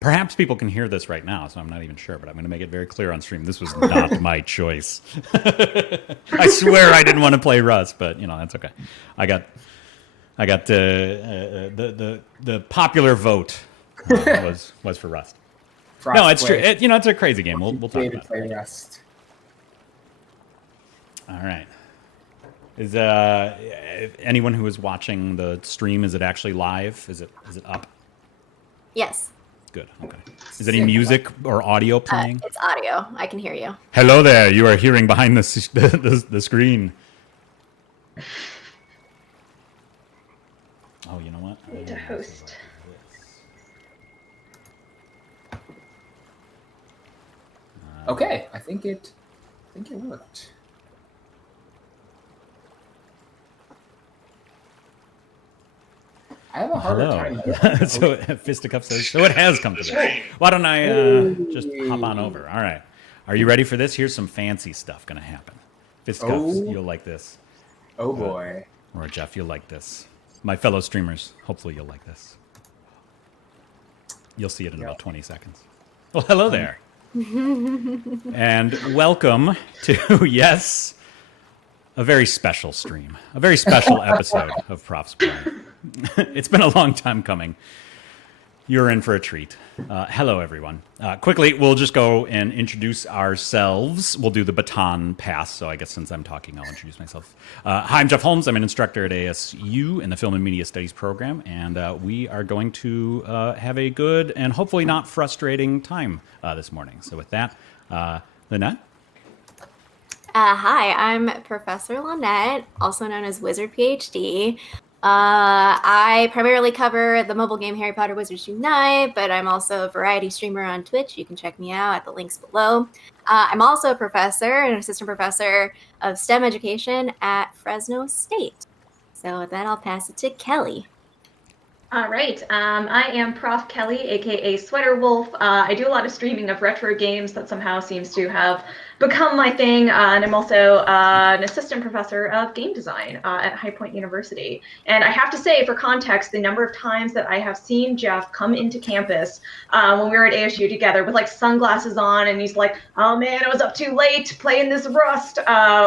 Perhaps people can hear this right now, so I'm not even sure, but I'm going to make it very clear on stream. This was not my choice. I swear I didn't want to play Rust, but that's okay. I got the popular vote was for Rust. No, it's true. It's a crazy game. We'll talk about play Rust. All right. Is anyone who is watching the stream, is it actually live? Is it up? Yes. Good. Okay. Is any music or audio playing? It's audio. I can hear you. Hello there. You are hearing behind the screen. Oh, you know what? I need to host. Okay, I think it worked. I have a harder time. So Fisticuff says, so it has come to this. Why don't I just hop on over? All right. Are you ready for this? Here's some fancy stuff going to happen. Fisticuffs, you'll like this. Oh, boy. Or Jeff, you'll like this. My fellow streamers, hopefully you'll like this. You'll see it in about 20 seconds. Well, hello there. And welcome to, yes, a very special stream. A very special episode of ProfsPlay. It's been a long time coming. You're in for a treat. Hello, everyone. Quickly, we'll just go and introduce ourselves. We'll do the baton pass, so I guess since I'm talking, I'll introduce myself. Hi, I'm Jeff Holmes. I'm an instructor at ASU in the Film and Media Studies program, and we are going to have a good and hopefully not frustrating time this morning. So with that, Lynette? Hi, I'm Professor Lynette, also known as Wizard PhD. I primarily cover the mobile game Harry Potter Wizards Unite, but I'm also a variety streamer on Twitch. You can check me out at the links below. I'm also a professor, an assistant professor of STEM education at Fresno State. So with that, I'll pass it to Kelly. All right. I am Prof. Kelly, aka Sweater Wolf. I do a lot of streaming of retro games. That somehow seems to have become my thing. And I'm also an assistant professor of game design at High Point University. And I have to say, for context, the number of times that I have seen Jeff come into campus when we were at ASU together with like sunglasses on, and he's like, "Oh man, I was up too late playing this Rust,"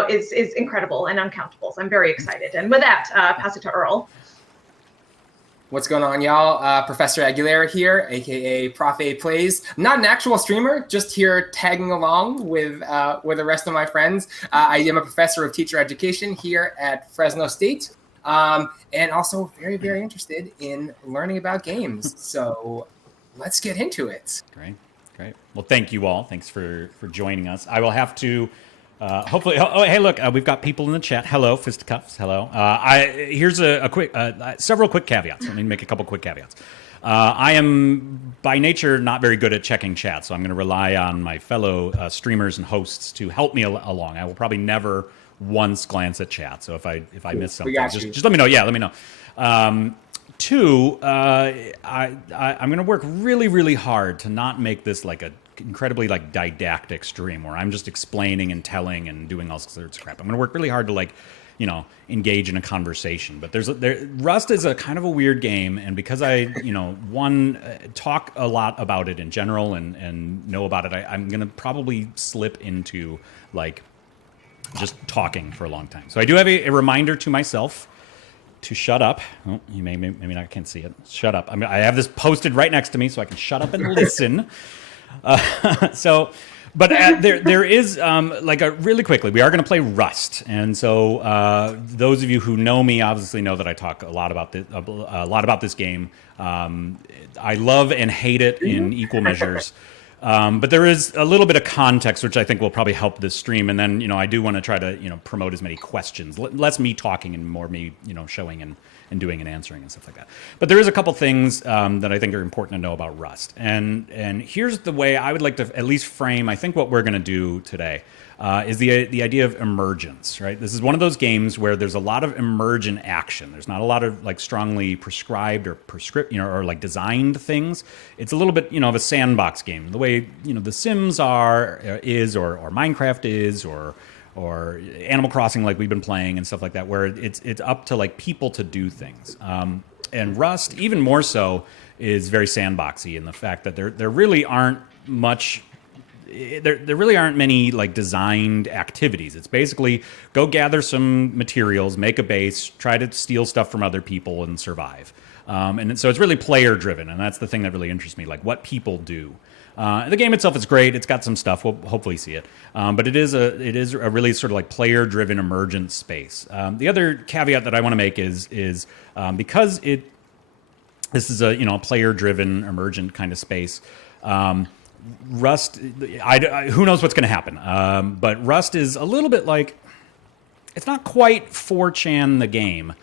is incredible and uncountable. So I'm very excited. And with that, pass it to Earl. What's going on, y'all? Professor Aguilera here, aka Prof A Plays. I'm not an actual streamer, just here tagging along with the rest of my friends. I am a professor of teacher education here at Fresno State, and also very, very interested in learning about games. So let's get into it. Great. Well, thank you all. Thanks for joining us. I will have to. Hopefully, hey, look, we've got people in the chat. Hello, Fisticuffs. Hello. Here's a quick, several quick caveats. Let me make a couple quick caveats. I am, by nature, not very good at checking chat, so I'm going to rely on my fellow streamers and hosts to help me along. I will probably never once glance at chat, so if I miss something, just let me know. Yeah, let me know. Two, I'm going to work really, really hard to not make this like a incredibly like didactic stream where I'm just explaining and telling and doing all sorts of crap. I'm going to work really hard to engage in a conversation. But Rust is a kind of a weird game, and because I talk a lot about it in general and know about it, I'm going to probably slip into like just talking for a long time. So I do have a reminder to myself to shut up. Oh, you maybe not can't see it. Shut up. I have this posted right next to me so I can shut up and listen. There is really quickly, we are going to play Rust, and so those of you who know me obviously know that I talk a lot about this game. I love and hate it in equal measures. But there is a little bit of context, which I think will probably help this stream. And then, I do want to try to, promote as many questions, less me talking and more me, showing and doing and answering and stuff like that. But there is a couple things that I think are important to know about Rust. And here's the way I would like to at least frame, I think, what we're going to do today. Is the idea of emergence, right? This is one of those games where there's a lot of emergent action. There's not a lot of like strongly prescribed or or like designed things. It's a little bit, of a sandbox game, the way The Sims is, or Minecraft is, or Animal Crossing, like we've been playing and stuff like that, where it's up to like people to do things. and Rust, even more so, is very sandboxy in the fact that there really aren't much. There really aren't many like designed activities. It's basically go gather some materials, make a base, try to steal stuff from other people, and survive. And so it's really player driven, and that's the thing that really interests me, like what people do. The game itself is great. It's got some stuff. We'll hopefully see it. But it is a really sort of like player driven emergent space. The other caveat that I want to make is because this is a player driven emergent kind of space. Rust, who knows what's going to happen? But Rust is a little bit like, it's not quite 4chan the game,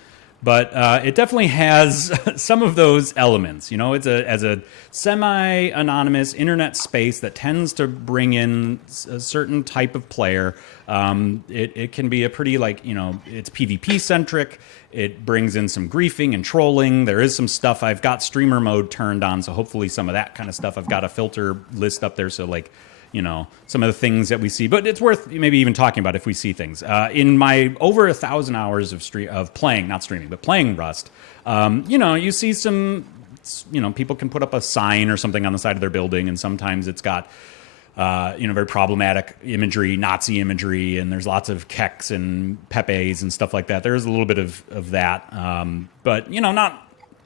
but it definitely has some of those elements. It's as a semi-anonymous internet space that tends to bring in a certain type of player. It can be a pretty it's PvP centric. It brings in some griefing and trolling. There is some stuff. I've got streamer mode turned on, so hopefully some of that kind of stuff. I've got a filter list up there, so some of the things that we see. But it's worth maybe even talking about if we see things. In my over 1,000 hours of playing, not streaming, but playing Rust, you see some, people can put up a sign or something on the side of their building, and sometimes it's got very problematic imagery, Nazi imagery, and there's lots of keks and pepes and stuff like that. There is a little bit of that, but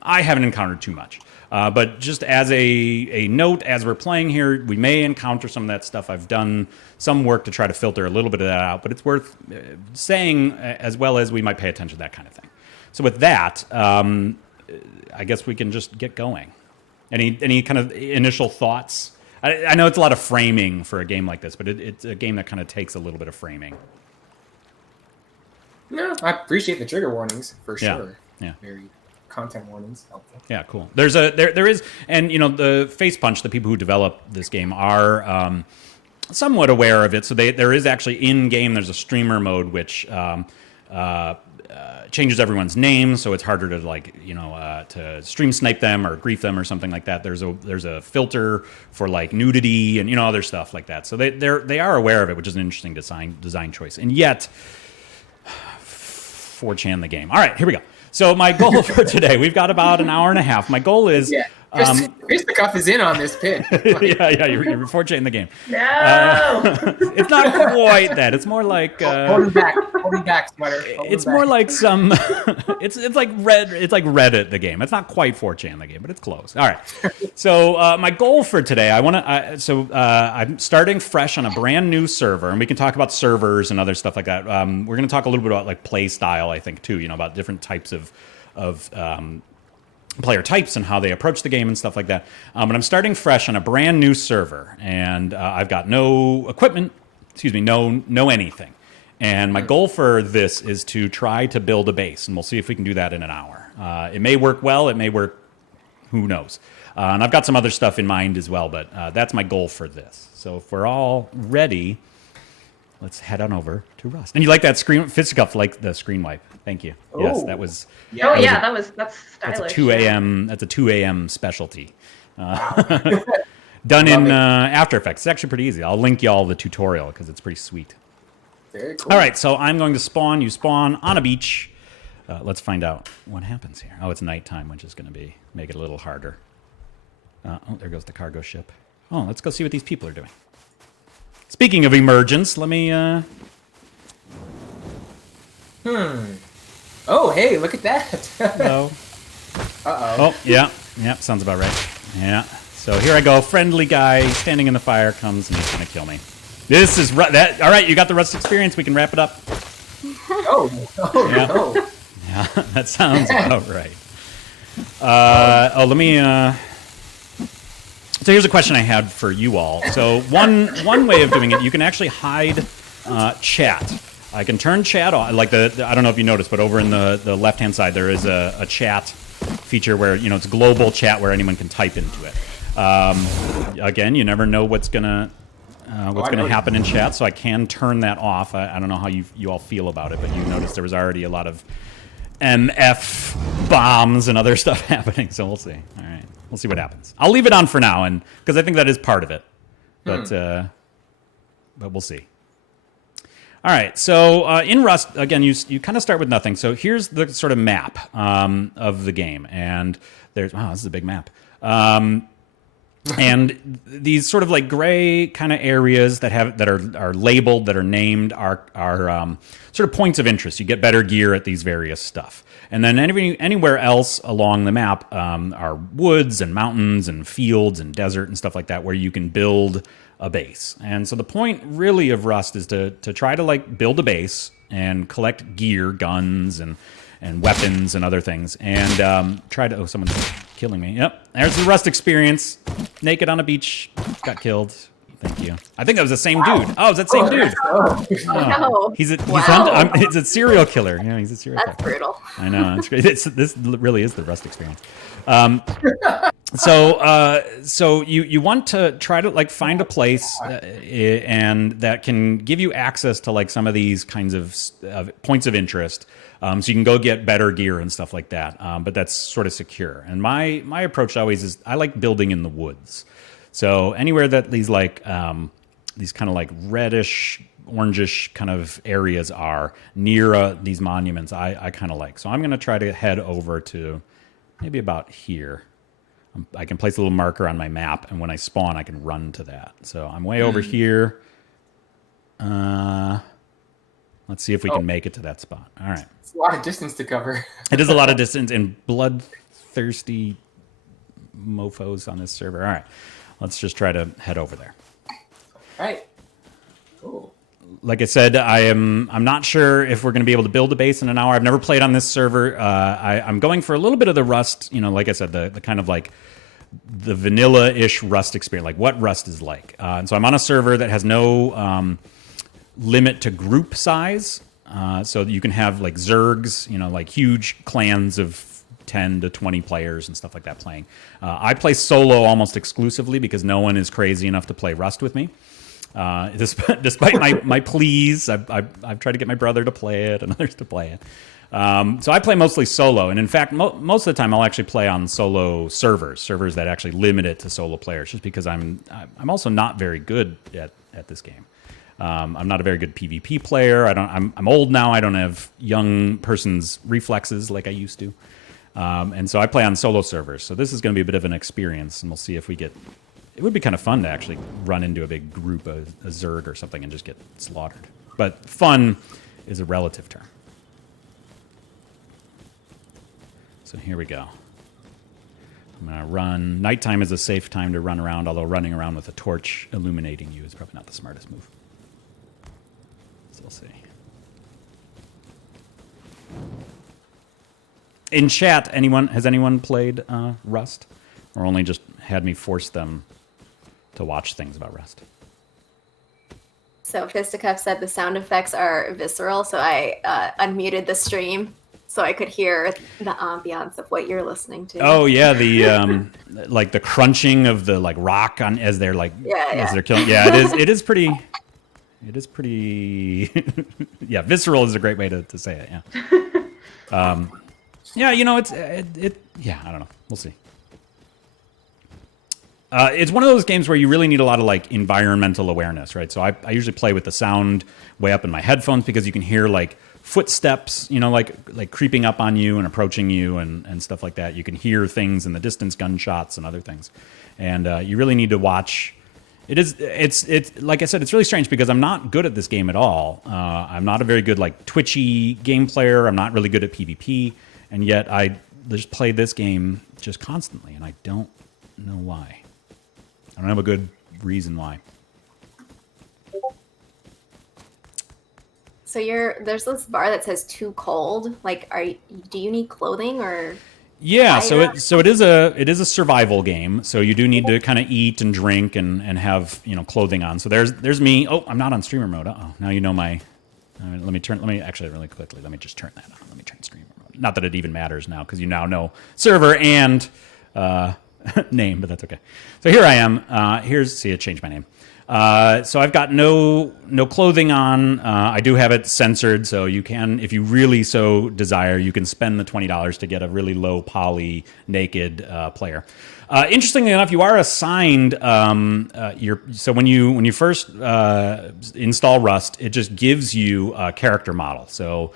I haven't encountered too much. But just as a note, as we're playing here, we may encounter some of that stuff. I've done some work to try to filter a little bit of that out, but it's worth saying as well as we might pay attention to that kind of thing. So with that, I guess we can just get going. Any kind of initial thoughts? I know it's a lot of framing for a game like this, but it's a game that kind of takes a little bit of framing. No, I appreciate the trigger warnings for sure. Yeah. Very content warnings helpful. Yeah, cool. There is, and the Face Punch, the people who develop this game are somewhat aware of it. So there is actually in game. There's a streamer mode which changes everyone's name, so it's harder to to stream snipe them or grief them or something like that. There's a filter for like nudity and other stuff like that. So they are aware of it, which is an interesting design choice. And yet, 4chan the game. All right, here we go. So my goal for today, we've got about an hour and a half. My goal is... Yeah. Chris the Cuff is in on this pitch. yeah, you're 4chan the game. No! It's not quite that. It's more like... Hold him back, Sweater. It's more like some... it's like Reddit the game. It's not quite 4chan the game, but it's close. All right. So my goal for today, I'm starting fresh on a brand new server, and we can talk about servers and other stuff like that. We're going to talk a little bit about like play style, I think, too, about different types of player types and how they approach the game and stuff like that. But I'm starting fresh on a brand new server, and I've got no equipment, no anything. And my goal for this is to try to build a base, and we'll see if we can do that in an hour. It may work well, it may work, who knows. And I've got some other stuff in mind as well, but that's my goal for this. So if we're all ready, let's head on over to Rust. And you like that fisticuff, like the screen wipe. Thank you. Oh. Yes, that was... that's stylish. That's a 2 a.m. That's a 2 a.m. specialty. Done in After Effects. It's actually pretty easy. I'll link you all the tutorial because it's pretty sweet. Very cool. All right, so I'm going to spawn. You spawn on a beach. Let's find out what happens here. Oh, it's nighttime, which is going to make it a little harder. There goes the cargo ship. Oh, let's go see what these people are doing. Speaking of emergence, let me... Oh, hey, look at that. Hello. Uh-oh. Oh, yeah, sounds about right. Yeah. So here I go, friendly guy standing in the fire comes and he's gonna kill me. This is that. All right, you got the Rust experience. We can wrap it up. Yeah. No. Yeah, that sounds about right. Let me. So here's a question I had for you all. So one way of doing it, you can actually hide chat. I can turn chat on, like I don't know if you noticed, but over in the left-hand side, there is a chat feature where, it's global chat where anyone can type into it. Again, you never know what's gonna happen in chat, so I can turn that off. I don't know how you all feel about it, but you noticed there was already a lot of MF bombs and other stuff happening, so we'll see. All right, we'll see what happens. I'll leave it on for now, and because I think that is part of it, but we'll see. All right, so in Rust, again, you kind of start with nothing. So here's the sort of map of the game, and there's wow, this is a big map. And these sort of like gray kind of areas that are labeled, that are named, are sort of points of interest. You get better gear at these various stuff. And then anywhere else along the map are woods and mountains and fields and desert and stuff like that, where you can build a base. And so the point really of Rust is to try to like build a base and collect gear, guns and weapons and other things, and try to... Oh, someone's killing me. Yep, there's the Rust experience. Naked on a beach, got killed. Thank you. I think that was the same dude. Oh, it's that same dude. No. He's Wow. he's a serial killer. Yeah, he's a serial That's killer. brutal. I know. It's great. This really is the Rust experience. So you want to try to like find a place and that can give you access to like some of these kinds of points of interest. So you can go get better gear and stuff like that. But that's sort of secure. And my approach always is I like building in the woods. So anywhere that these like these kind of like reddish, orangish kind of areas are near these monuments, I kind of like. So I'm going to try to head over to maybe about here. I can place a little marker on my map, and when I spawn, I can run to that. So I'm way over here. Let's see if we can make it to that spot. All right. It's a lot of distance to cover. It is a lot of distance and bloodthirsty mofos on this server. All right. Let's just try to head over there. All right. Ooh. Like I said, I'm not sure if we're going to be able to build a base in an hour. I've never played on this server. I'm going for a little bit of the Rust, like I said, the kind of like the vanilla-ish Rust experience, like what Rust is like. And so I'm on a server that has no limit to group size. So you can have like Zergs, like huge clans of 10 to 20 players and stuff like that playing. I play solo almost exclusively because no one is crazy enough to play Rust with me. Despite my pleas, I've tried to get my brother to play it and others to play it. So I play mostly solo, and in fact, most of the time I'll actually play on solo servers that actually limit it to solo players, just because I'm also not very good at this game. I'm not a very good PvP player. I'm old now. I don't have young person's reflexes like I used to, and so I play on solo servers. So this is going to be a bit of an experience, and we'll see if we get. It would be kind of fun to actually run into a big group, a Zerg or something, and just get slaughtered. But fun is a relative term. So here we go. I'm going to run. Nighttime is a safe time to run around, although running around with a torch illuminating you is probably not the smartest move. So we'll see. In chat, has anyone played Rust? Or only just had me force them to watch things about Rust? So Fisticuff said the sound effects are visceral, so I unmuted the stream so I could hear the ambiance of what you're listening to. Oh yeah, the like the crunching of the like rock on as they're like as they're killing. Yeah, it is pretty. Yeah, visceral is a great way to say it. Yeah. Yeah, I don't know. We'll see. It's one of those games where you really need a lot of like environmental awareness, right? So I usually play with the sound way up in my headphones because you can hear like footsteps, like creeping up on you and approaching you and stuff like that. You can hear things in the distance, gunshots and other things, and you really need to watch. It's like I said, it's really strange because I'm not good at this game at all. I'm not a very good like twitchy game player. I'm not really good at PvP, and yet I just play this game just constantly, and I don't know why. I don't have a good reason why. So there's this bar that says "too cold." Like, do you need clothing or? Yeah, so it is a survival game. So you do need to kind of eat and drink and have clothing on. So there's me. Oh, I'm not on streamer mode. Oh, now you know my. Let me actually really quickly. Let me just turn that on. Let me turn streamer mode. Not that it even matters now because you now know server and. Name, but that's okay. So here I am. I changed my name. So I've got no clothing on. I do have it censored, so you can, if you really so desire, you can spend the $20 to get a really low poly naked player. Interestingly enough, you are assigned so when you first install Rust, it just gives you a character model. So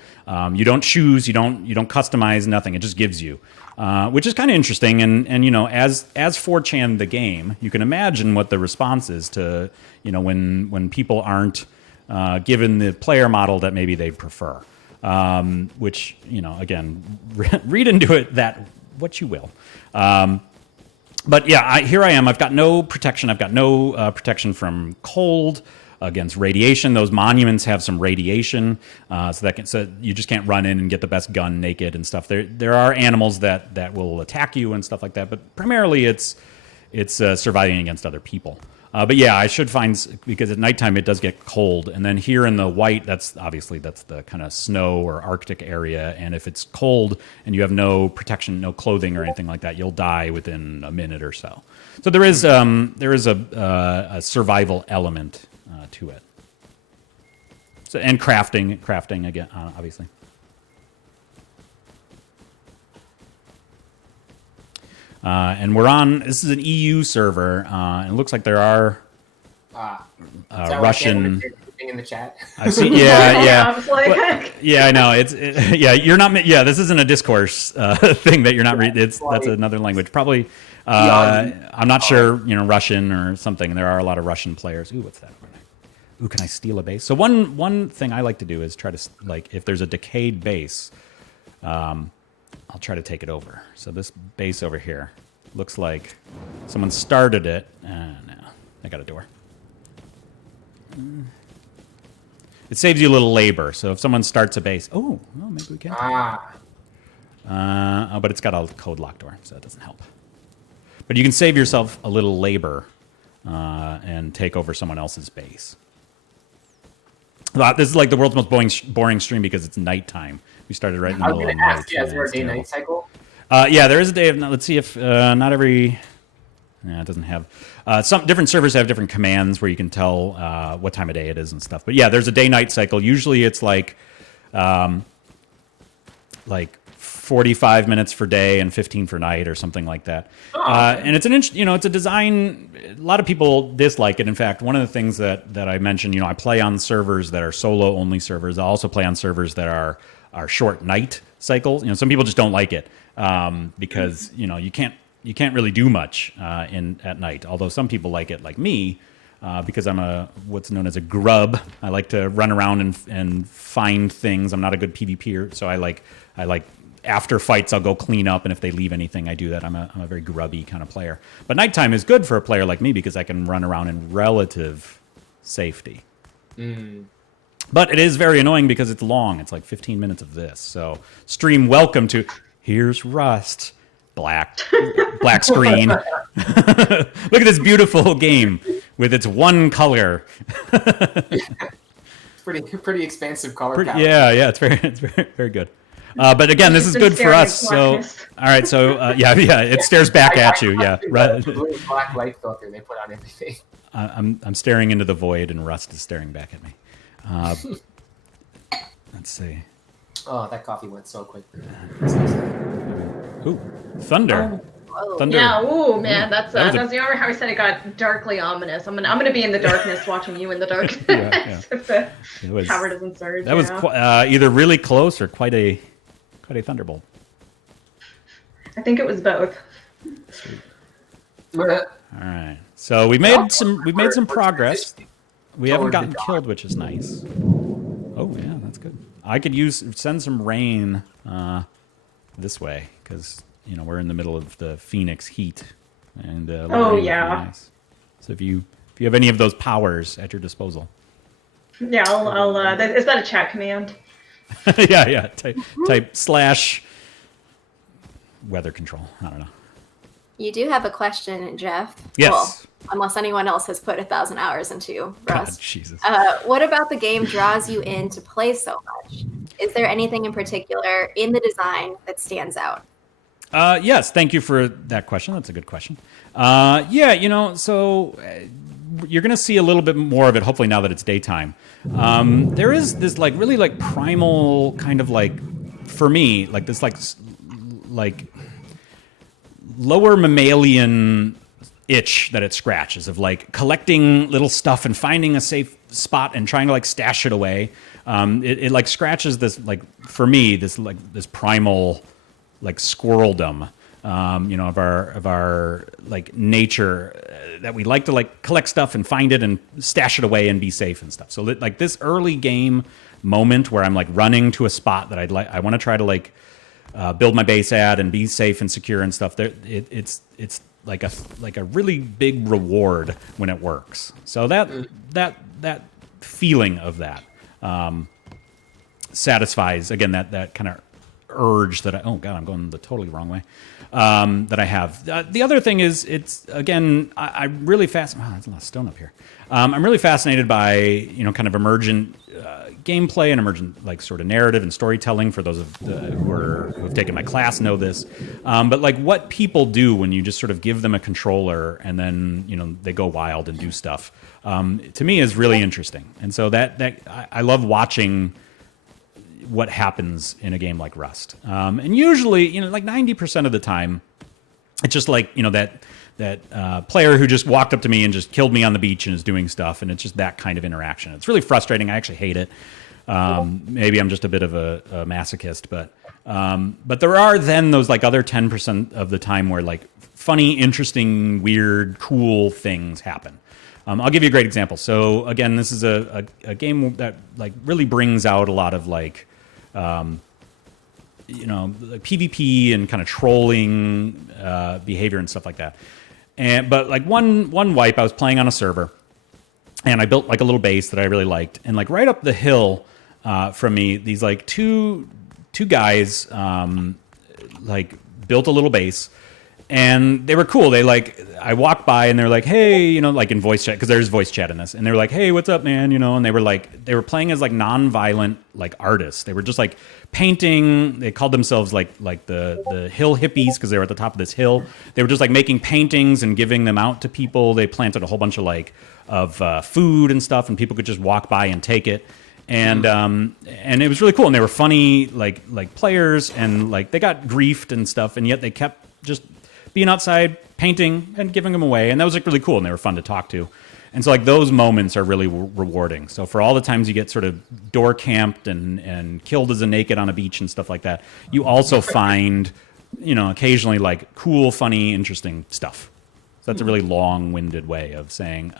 you don't choose, you don't customize, nothing. It just gives you, which is kind of interesting. And you know, as 4chan the game, you can imagine what the response is to, you know, when people aren't given the player model that maybe they prefer. Which, you know, again, read into it that what you will. But yeah, here I am. I've got no protection. I've got no protection from cold, against radiation. Those monuments have some radiation, so you just can't run in and get the best gun naked and stuff. There are animals that will attack you and stuff like that, but primarily it's surviving against other people. But yeah, I should find, because at nighttime it does get cold, and then here in the white, that's the kind of snow or Arctic area, and if it's cold and you have no protection, no clothing or anything like that, you'll die within a minute or so. So there is a survival element to it. So, and crafting again, obviously. And we're on, this is an EU server, and it looks like there are Russian... in the chat. I've seen, yeah. I was like, well, yeah, I know. You're not, this isn't a discourse thing that you're not reading. That's another language. Probably, I'm not sure, Russian or something. There are a lot of Russian players. Ooh, what's that? Ooh, can I steal a base? So one thing I like to do is try to, if there's a decayed base, I'll try to take it over. So this base over here looks like someone started it. No, I got a door. It saves you a little labor. So if someone starts a base, well, maybe we can. But it's got a code lock door, so that doesn't help. But you can save yourself a little labor and take over someone else's base. This is like the world's most boring stream because it's nighttime. We started right in the middle of the night. Is there a day-night cycle? Yeah, there is a day of. Let's see if not every. Yeah, it doesn't have. Some different servers have different commands where you can tell what time of day it is and stuff. But yeah, there's a day-night cycle. Usually it's like 45 minutes for day and 15 for night or something like that. And it's it's a design. A lot of people dislike it. In fact, one of the things that I mentioned, I play on servers that are solo-only servers. I also play on servers that are short night cycles. Some people just don't like it because you can't really do much at night. Although some people like it, like me, because I'm what's known as a grub. I like to run around and find things. I'm not a good PvPer, so I like after fights I'll go clean up, and if they leave anything, I do that. I'm a very grubby kind of player. But nighttime is good for a player like me because I can run around in relative safety. But it is very annoying because it's long. It's like 15 minutes of this. So stream, welcome to Here's Rust. Black screen. Look at this beautiful game with its one color. pretty expansive color palette. Yeah, it's very good. But again, this is good for us. So, all right. So, it stares back at you. Yeah, blue black light filter they put on everything. I'm staring into the void, and Rust is staring back at me. Let's see. Oh, that coffee went so quick. Ooh, thunder. Thunder. Yeah, ooh, man, that's the only how I said it got darkly ominous. I'm gonna be in the darkness watching you in the darkness. If the tower doesn't surge. That was either really close or quite a thunderbolt. I think it was both. Sweet. All right. So we made some progress. We haven't gotten killed, which is nice. Oh yeah, that's good. I could send some rain this way because we're in the middle of the Phoenix heat, and nice. So if you have any of those powers at your disposal, yeah, I'll is that a chat command? yeah. Type / weather control. I don't know. You do have a question, Jeff. Yes. Well, unless anyone else has put 1,000 hours into Rust. God, Jesus. What about the game draws you in to play so much? Is there anything in particular in the design that stands out? Yes, thank you for that question. That's a good question. So you're going to see a little bit more of it, hopefully now that it's daytime. There is this really primal kind of for me, this lower mammalian itch that it scratches of like collecting little stuff and finding a safe spot and trying to like stash it away. It like scratches this, like for me, this primal like squirreldom, of our like nature, that we like to like collect stuff and find it and stash it away and be safe and stuff. So like this early game moment where I'm like running to a spot that I want to try to like build my base at and be safe and secure and stuff. It's like a really big reward when it works. So that feeling of that satisfies, again, that kind of urge that I'm going the totally wrong way, that I have. The other thing is, it's, again, I'm really fascinated. Wow, there's a lot of stone up here. I'm really fascinated by, kind of emergent gameplay and emergent, like, sort of narrative and storytelling. For those who have taken my class know this. But like what people do when you just sort of give them a controller and then, they go wild and do stuff, to me is really interesting. And so that I love watching what happens in a game like Rust. And usually, like 90% of the time, it's just like, that player who just walked up to me and just killed me on the beach and is doing stuff. And it's just that kind of interaction. It's really frustrating. I actually hate it. Maybe I'm just a bit of a masochist, but there are then those like other 10% of the time where like funny, interesting, weird, cool things happen. I'll give you a great example. So again, this is a game that like really brings out a lot of like, like PvP and kind of trolling behavior and stuff like that. But like one wipe, I was playing on a server, and I built like a little base that I really liked, and like right up the hill from me, these like two guys like built a little base. And they were cool. I walked by and they're like, hey, like in voice chat, because there's voice chat in this. And they were like, hey, what's up, man? And they were playing as like non-violent like artists. They were just like painting. They called themselves like the hill hippies because they were at the top of this hill. They were just like making paintings and giving them out to people. They planted a whole bunch of food and stuff, and people could just walk by and take it. And it was really cool. And they were funny, like players, and like they got griefed and stuff, and yet they kept just being outside, painting, and giving them away. And that was like really cool, and they were fun to talk to. And so like those moments are really rewarding. So for all the times you get sort of door camped and killed as a naked on a beach and stuff like that, you also find, occasionally like cool, funny, interesting stuff. So that's a really long-winded way of saying,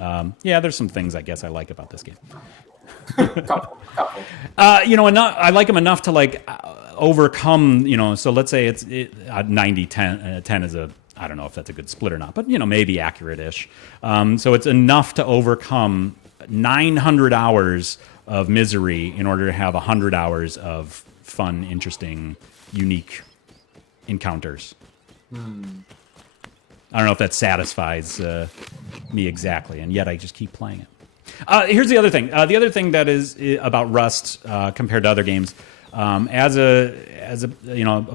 yeah, there's some things I guess I like about this game. Couple. I like them enough to like overcome, so let's say it's 90-10. 10 is I don't know if that's a good split or not, but maybe accurate-ish. So it's enough to overcome 900 hours of misery in order to have 100 hours of fun, interesting, unique encounters. I don't know if that satisfies me exactly, and yet I just keep playing it. Here's the other thing. The other thing that is about Rust compared to other games, as a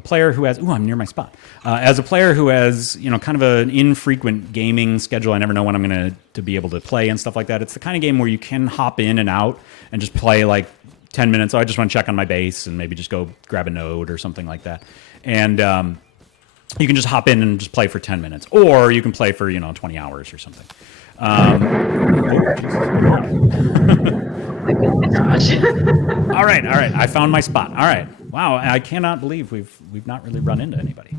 player who has, I'm near my spot. As a player who has kind of an infrequent gaming schedule, I never know when I'm going to be able to play and stuff like that. It's the kind of game where you can hop in and out and just play like 10 minutes. Oh, I just want to check on my base and maybe just go grab a node or something like that. And you can just hop in and just play for 10 minutes, or you can play for 20 hours or something. All right. I found my spot. All right. Wow. I cannot believe we've not really run into anybody.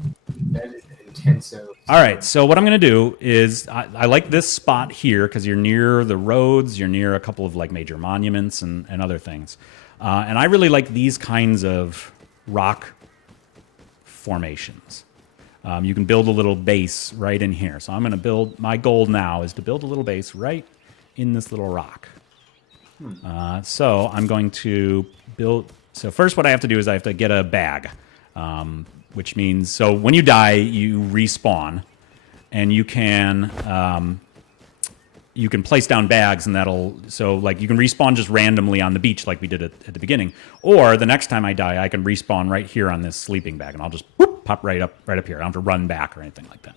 That is intense. All right. So what I'm going to do is I like this spot here because you're near the roads. You're near a couple of like major monuments and other things. And I really like these kinds of rock formations. You can build a little base right in here. So I'm going to build, my goal now is to build a little base right in this little rock. So I'm going to build, so first what I have to do is I have to get a bag, which means, so when you die, you respawn, and you can place down bags, and that'll, so like you can respawn just randomly on the beach like we did at the beginning, or the next time I die, I can respawn right here on this sleeping bag, and I'll just whoop, pop right up here. I don't have to run back or anything like that.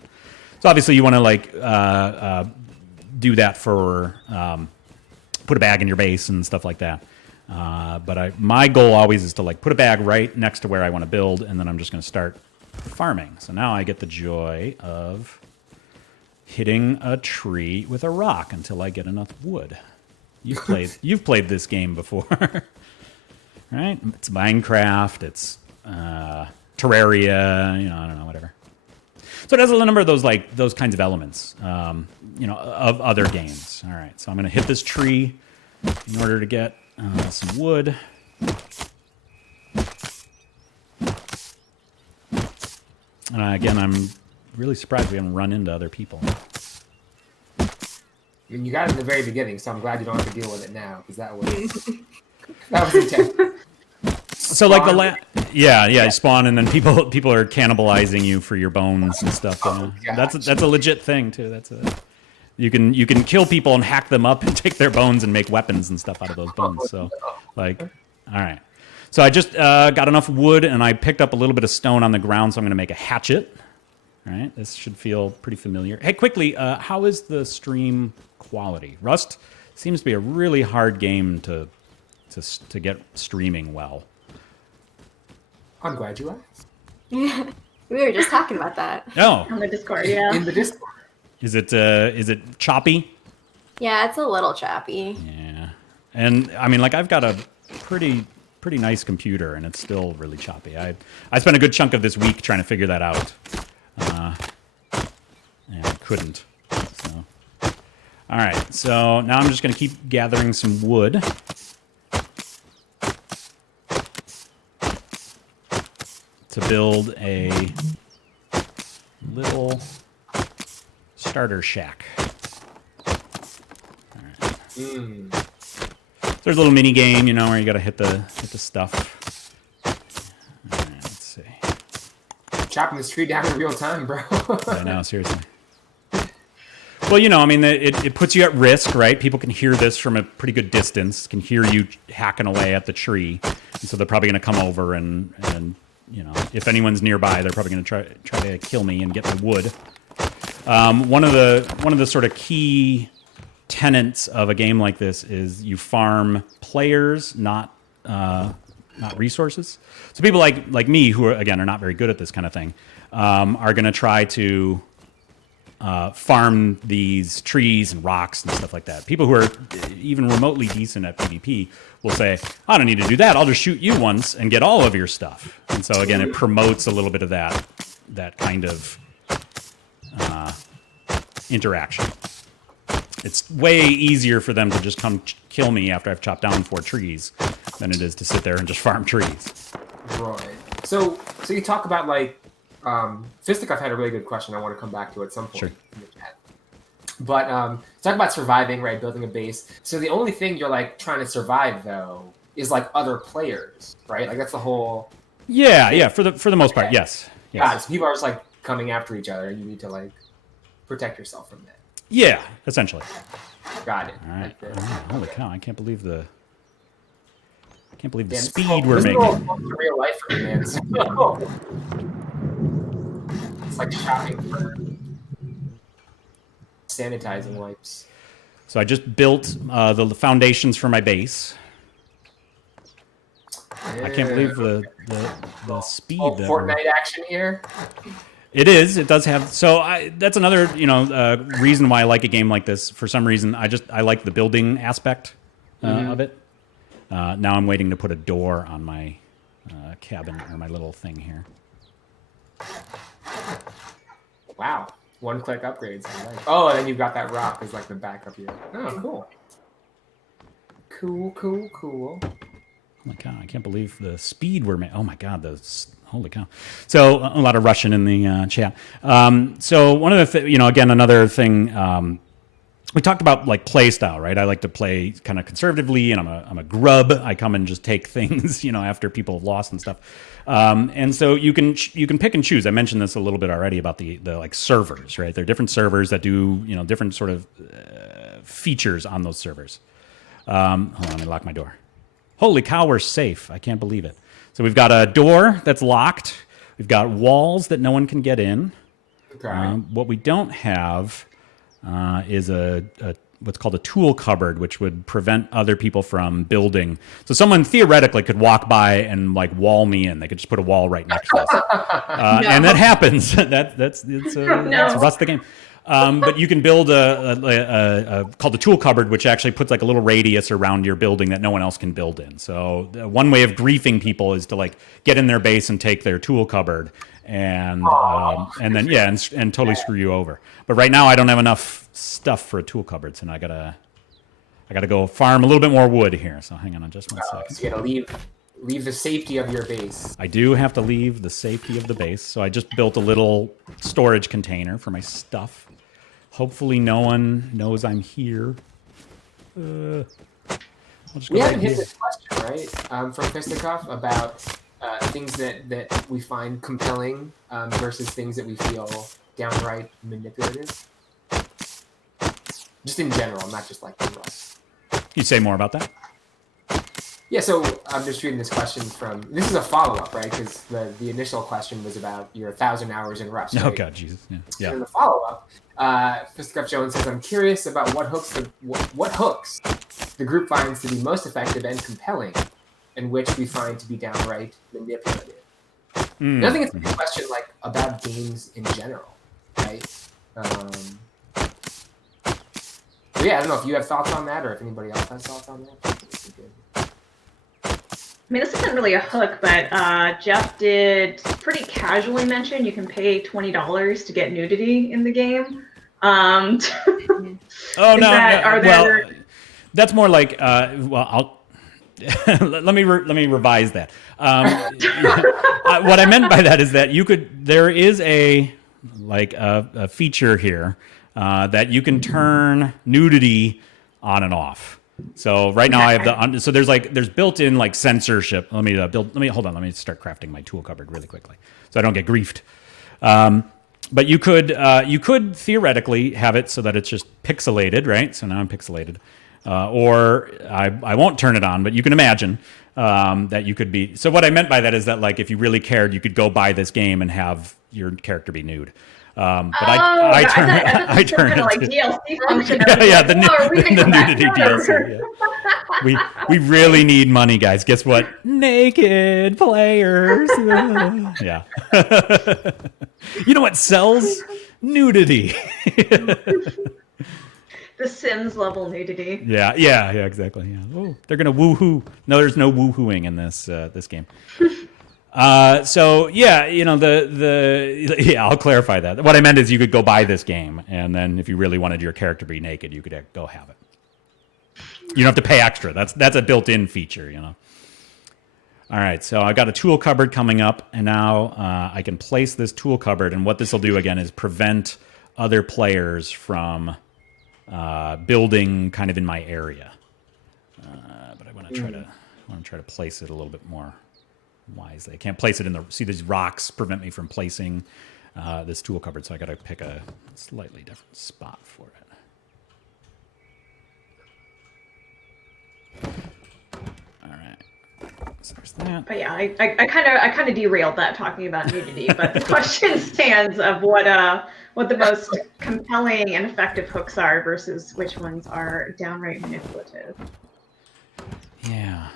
So obviously you want to like do that for put a bag in your base and stuff like that. But my goal always is to like put a bag right next to where I want to build, and then I'm just going to start farming. So now I get the joy of hitting a tree with a rock until I get enough wood. You've played this game before, right? It's Minecraft. It's Terraria. You know, I don't know, whatever. So it has a number of those kinds of elements, you know, of other games. All right, so I'm going to hit this tree in order to get some wood. Again, I'm really surprised we haven't run into other people. And you got it in the very beginning, so I'm glad you don't have to deal with it now, because that was intense. So like you spawn, and then people are cannibalizing you for your bones and stuff. That's a legit thing too. You can kill people and hack them up and take their bones and make weapons and stuff out of those bones. So like, all right. So I just got enough wood, and I picked up a little bit of stone on the ground, so I'm going to make a hatchet. All right, this should feel pretty familiar. Hey, quickly, how is the stream quality? Rust seems to be a really hard game to get streaming well. I'm glad you asked. We were just talking about that. Oh, On the Discord, yeah. In the Discord. is it choppy? Yeah, it's a little choppy. Yeah, and I mean, like I've got a pretty nice computer, and it's still really choppy. I spent a good chunk of this week trying to figure that out. And I couldn't. So. All right, so now I'm just going to keep gathering some wood. To build a little starter shack. All right. There's a little mini game, you know, where you got to hit the stuff. All right, let's see. Chopping this tree down in real time, bro. I know, seriously. Well, you know, I mean, it puts you at risk, right? People can hear this from a pretty good distance, can hear you hacking away at the tree, and so they're probably going to come over and you know, if anyone's nearby, they're probably going to try to kill me and get my wood. One of the sort of key tenets of a game like this is you farm players, not resources. So people like me, who are not very good at this kind of thing, are going to try to farm these trees and rocks and stuff like that. People who are even remotely decent at PvP will say, I don't need to do that. I'll just shoot you once and get all of your stuff. And so again, it promotes a little bit of that kind of interaction. It's way easier for them to just come kill me after I've chopped down 4 trees than it is to sit there and just farm trees. Right. So you talk about like Fisticuff had a really good question I want to come back to at some point. Sure. In the chat. But talk about surviving, right? Building a base. So the only thing you're like trying to survive though is like other players, right? Like that's the whole. Yeah. For the most part, yes. Yeah. So people are just like coming after each other, and you need to like protect yourself from that. Yeah, essentially. Got it. All right. Like All right. Holy cow! I can't believe the Yeah, speed we're making. Real life for me, man. It's like shopping for sanitizing wipes. So I just built the foundations for my base. I can't believe the speed. Fortnite action here. It is. It does have. So that's another reason why I like a game like this. For some reason, I like the building aspect of it. Now I'm waiting to put a door on my cabin or my little thing here. Wow. One-click upgrades. Oh, and then you've got that rock as like the backup here. Oh, cool. Cool. Oh my god! I can't believe the speed we're making. Oh my god! Holy cow! So a lot of Russian in the chat. So one of the again, another thing. We talked about like play style, right? I like to play kind of conservatively, and I'm a grub. I come and just take things, after people have lost and stuff. And so you can pick and choose. I mentioned this a little bit already about the like servers, right? There are different servers that do different sort of features on those servers. Hold on, let me lock my door. Holy cow, we're safe! I can't believe it. So we've got a door that's locked. We've got walls that no one can get in. Okay. What we don't have is a what's called a tool cupboard, which would prevent other people from building. So someone theoretically could walk by and like wall me in. They could just put a wall right next to us, and that happens. That's the game. But you can build a called the tool cupboard, which actually puts like a little radius around your building that no one else can build in. So one way of griefing people is to like get in their base and take their tool cupboard, and then and totally screw you over. But right now I don't have enough stuff for a tool cupboard, so now I gotta go farm a little bit more wood here. So hang on just one second. So you gotta leave the safety of your base. I do have to leave the safety of the base, so I just built a little storage container for my stuff. Hopefully no one knows I'm here. We haven't hit this question, right, from Fistikov about things that we find compelling versus things that we feel downright manipulative. Just in general, not just like the Rust. You say more about that? Yeah, so I'm just reading this question from... This is a follow-up, right? Because the initial question was about your 1,000 hours in Rust, right? Oh, God, Jesus. Yeah. So in the follow-up, Fistikov Jones says, I'm curious about what hooks the group finds to be most effective and compelling, and which we find to be downright manipulative. And I think it's a good question, like, about games in general, right? So yeah, I don't know if you have thoughts on that, or if anybody else has thoughts on that. I mean, this isn't really a hook, but Jeff did pretty casually mention you can pay $20 to get nudity in the game. That's more like I'll let me revise that. What I meant by that is that there is a feature here that you can turn nudity on and off. So right now I have there's built-in like censorship. Let me hold on. Let me start crafting my tool cupboard really quickly so I don't get griefed. But you could theoretically have it so that it's just pixelated, right? So now I'm pixelated. Or I won't turn it on, but you can imagine that you could be. So what I meant by that is that like if you really cared, you could go buy this game and have your character be nude. I turn it like to DLC function. the nudity DLC. Yeah. We really need money, guys. Guess what? Naked players. Yeah. You know what sells? Nudity. The Sims level nudity. Yeah, exactly. Yeah. Oh, they're gonna woohoo. No, there's no woohooing in this game. So yeah, I'll clarify that. What I meant is you could go buy this game, and then if you really wanted your character to be naked, you could go have it. You don't have to pay extra. That's a built-in feature, All right, so I got a tool cupboard coming up, and now I can place this tool cupboard, and what this will do again is prevent other players from building kind of in my area. But I want to try to place it a little bit more wisely. I can't place it see these rocks prevent me from placing this tool cupboard, so I got to pick a slightly different spot for it. All right, so there's that. But yeah, I kind of derailed that talking about nudity, but the question stands of what the most compelling and effective hooks are versus which ones are downright manipulative. Yeah.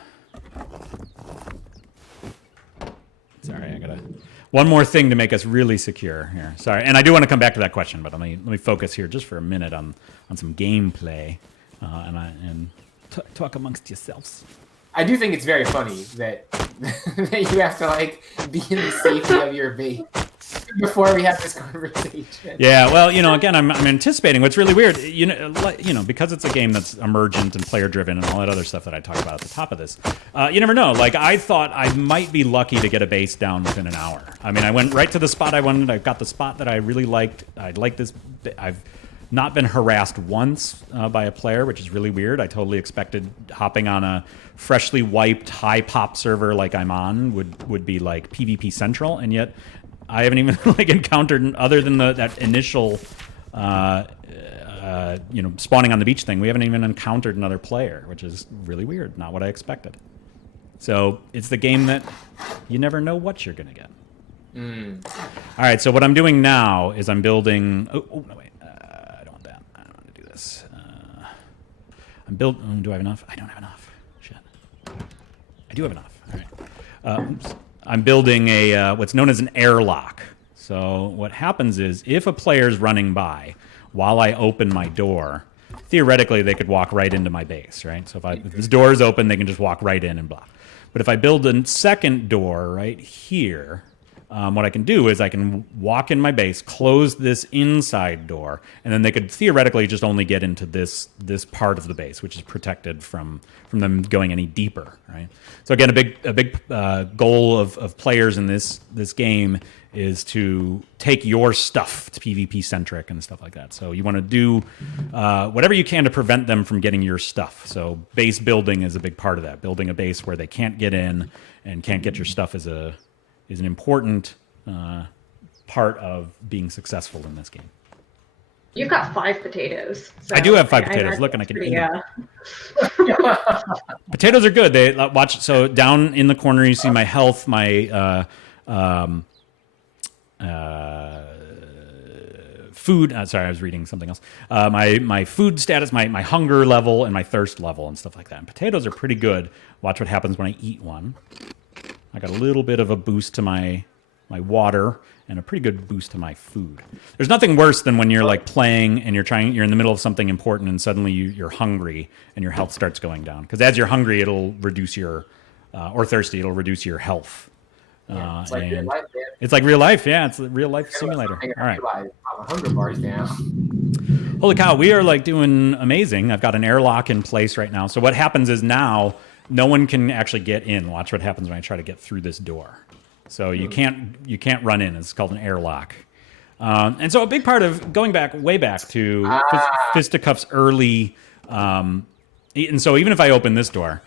Sorry, I gotta one more thing to make us really secure here. Sorry, and I do want to come back to that question, but let me focus here just for a minute on some gameplay, and talk amongst yourselves. I do think it's very funny that that you have to like be in the safety of your base before we have this conversation. Yeah, well, again, I'm anticipating what's really weird. Because it's a game that's emergent and player driven and all that other stuff that I talked about at the top of this. You never know. Like I thought I might be lucky to get a base down within an hour. I mean, I went right to the spot I wanted. I got the spot that I really liked. I like this. I've not been harassed once by a player, which is really weird. I totally expected hopping on a freshly wiped high pop server like I'm on would be like PvP Central, and yet I haven't even encountered, other than that initial spawning on the beach thing, we haven't even encountered another player, which is really weird. Not what I expected. So it's the game that you never know what you're gonna get. All right, so what I'm doing now is I'm building. Oh no, wait. I don't want that. I don't want to do this. Do I have enough? I don't have enough. Shit. I do have enough. All right. Oops. I'm building a what's known as an airlock. So what happens is if a player's running by while I open my door, theoretically they could walk right into my base, right? So if this door is open, they can just walk right in and blah. But if I build a second door right here, what I can do is I can walk in my base, close this inside door, and then they could theoretically just only get into this part of the base, which is protected from them going any deeper, right? So again, a big goal of players in this game is to take your stuff to PvP centric and stuff like that. So you want to do whatever you can to prevent them from getting your stuff. So base building is a big part of that. Building a base where they can't get in and can't get your stuff is an important part of being successful in this game. You've got 5 potatoes. So I do have 5 potatoes. Look, and I can eat them. Potatoes are good. They watch. So down in the corner, you see my health, my food. Sorry, I was reading something else. My food status, my hunger level, and my thirst level, and stuff like that. And potatoes are pretty good. Watch what happens when I eat one. I got a little bit of a boost to my water and a pretty good boost to my food. There's nothing worse than when you're like playing and you're in the middle of something important and suddenly you're hungry and your health starts going down. Because as you're hungry, it'll reduce your or thirsty, it'll reduce your health. Yeah, it's like real life, man. It's like real life, yeah. It's a real life simulator. All right. Hunger bars down. Holy cow, we are like doing amazing. I've got an airlock in place right now. So what happens is now no one can actually get in. Watch what happens when I try to get through this door. So you can't run in. It's called an airlock. And so a big part of going way back to Fisticuff's early, and so even if I open this door,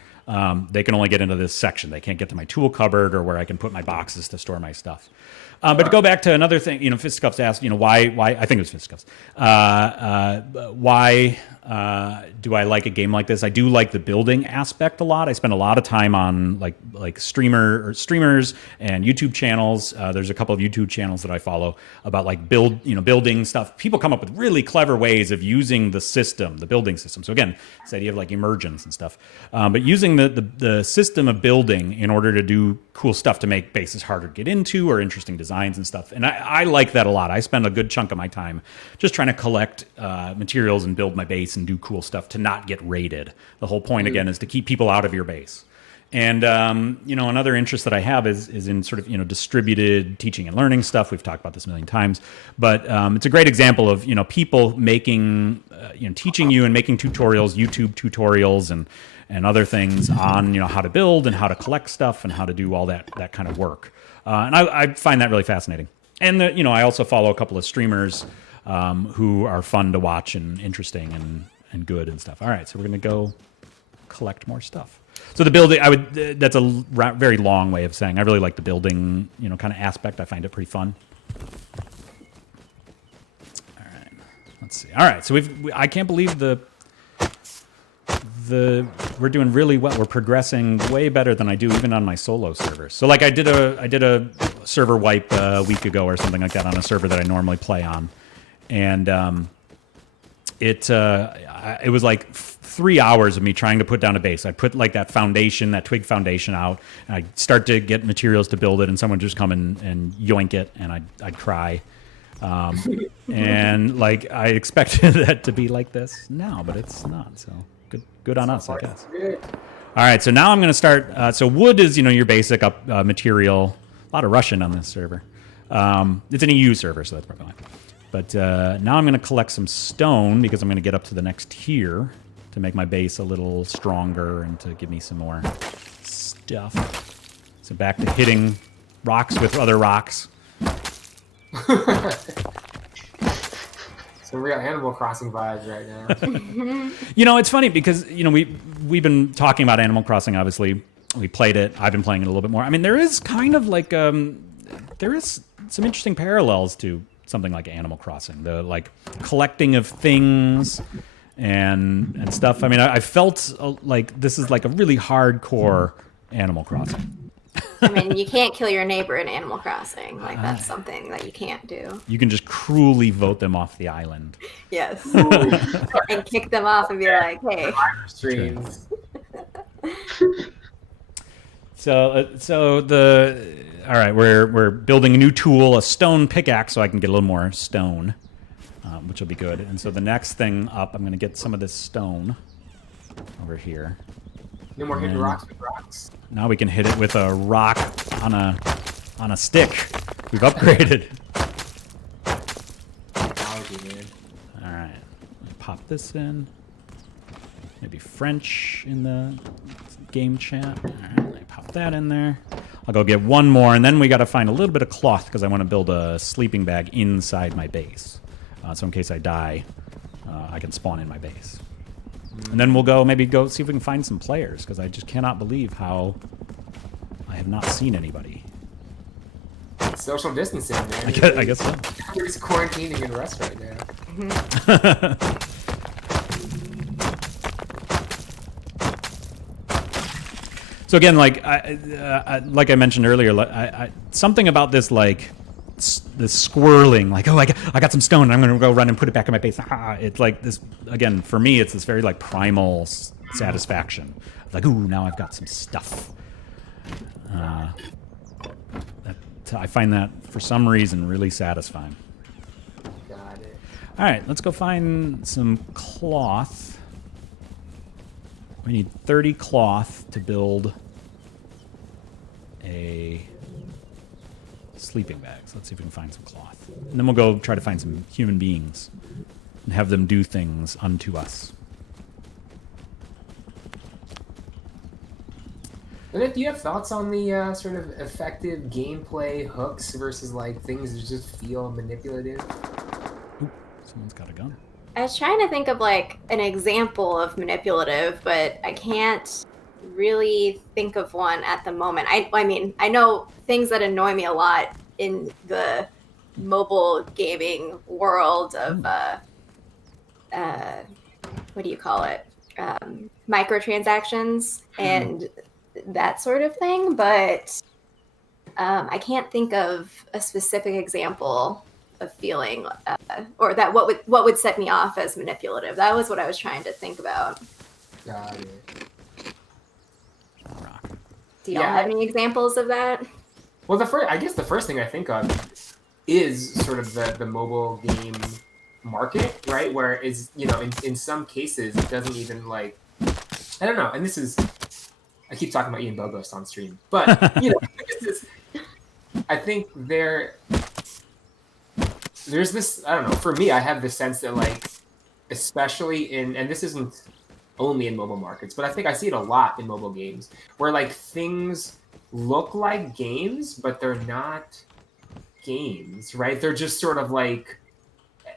they can only get into this section. They can't get to my tool cupboard or where I can put my boxes to store my stuff. But to go back to another thing, Fisticuffs asked, why I think it was Fisticuffs. Why do I like a game like this? I do like the building aspect a lot. I spend a lot of time on like streamers and YouTube channels. There's a couple of YouTube channels that I follow about like building stuff. People come up with really clever ways of using the building system. So again, this idea of like emergence and stuff, but using the system of building in order to do cool stuff to make bases harder to get into or interesting designs and stuff. And I like that a lot. I spend a good chunk of my time just trying to collect materials and build my base and do cool stuff to not get raided. The whole point, again, is to keep people out of your base. And, another interest that I have is in sort of, distributed teaching and learning stuff. We've talked about this a million times. But it's a great example of, people making, teaching you and making tutorials, YouTube tutorials and other things on, how to build and how to collect stuff and how to do all that kind of work. And I find that really fascinating. And, I also follow a couple of streamers who are fun to watch and interesting and good and stuff. All right, so we're going to go collect more stuff. So the building, that's a very long way of saying I really like the building, kind of aspect. I find it pretty fun. All right, let's see. All right, so I can't believe we're doing really well. We're progressing way better than I do even on my solo servers. So like I did a server wipe a week ago or something like that on a server that I normally play on, and it was like 3 hours of me trying to put down a base. I'd put like that twig foundation out, and I'd start to get materials to build it, and someone would just come and yoink it, and I'd cry. And like I expected that to be like this now, but it's not. So good on us, I guess. All right, so now I'm going to start. So wood is your basic material. A lot of Russian on this server. It's an EU server, so that's probably fine. But now I'm going to collect some stone because I'm going to get up to the next tier to make my base a little stronger and to give me some more stuff. So back to hitting rocks with other rocks. Some real Animal Crossing vibes right now. It's funny because we've been talking about Animal Crossing. Obviously, we played it. I've been playing it a little bit more. I mean, there is kind of like there is some interesting parallels to something like Animal Crossing, the like collecting of things and stuff. I mean, I felt like this is like a really hardcore Animal Crossing. I mean, you can't kill your neighbor in Animal Crossing. Like, that's something that you can't do. You can just cruelly vote them off the island. Yes. And kick them off and be like, hey. Streams. All right, we're building a new tool, a stone pickaxe, so I can get a little more stone, which will be good. And so the next thing up, I'm going to get some of this stone over here. No more hitting rocks with rocks. Now we can hit it with a rock on a stick. We've upgraded. Technology, man. All right, pop this in. Maybe French in the game chat. All right, let me pop that in there. I'll go get one more, and then we got to find a little bit of cloth because I want to build a sleeping bag inside my base. So in case I die, I can spawn in my base. And then we'll maybe go see if we can find some players because I just cannot believe how I have not seen anybody. Social distancing, man. I guess so. Everybody's quarantining in Rust right now. So again, like I mentioned earlier, something about this this squirreling, like, oh, I got some stone, and I'm going to go run and put it back in my base. It's like this again for me. It's this very like primal satisfaction. Like, ooh, now I've got some stuff. I find that for some reason really satisfying. Got it. All right, let's go find some cloth. We need 30 cloth to build a sleeping bag. So let's see if we can find some cloth. And then we'll go try to find some human beings and have them do things unto us. And do you have thoughts on the sort of effective gameplay hooks versus like things that just feel manipulative? Ooh, someone's got a gun. I was trying to think of like an example of manipulative, but I can't really think of one at the moment. I mean, I know things that annoy me a lot in the mobile gaming world of what do you call it? Microtransactions and that sort of thing, but I can't think of a specific example of feeling or that what would set me off as manipulative. That was what I was trying to think about. Got it. Do y'all have any examples of that? Well, I guess the first thing I think of is sort of the mobile game market, right? Where is, you know, in some cases it doesn't even like, I don't know. And this is, I keep talking about Ian Bogos on stream, but you know, I think there's this, I don't know, for me, I have the sense that like, especially and this isn't only in mobile markets, but I think I see it a lot in mobile games where like things look like games, but they're not games, right? They're just sort of like,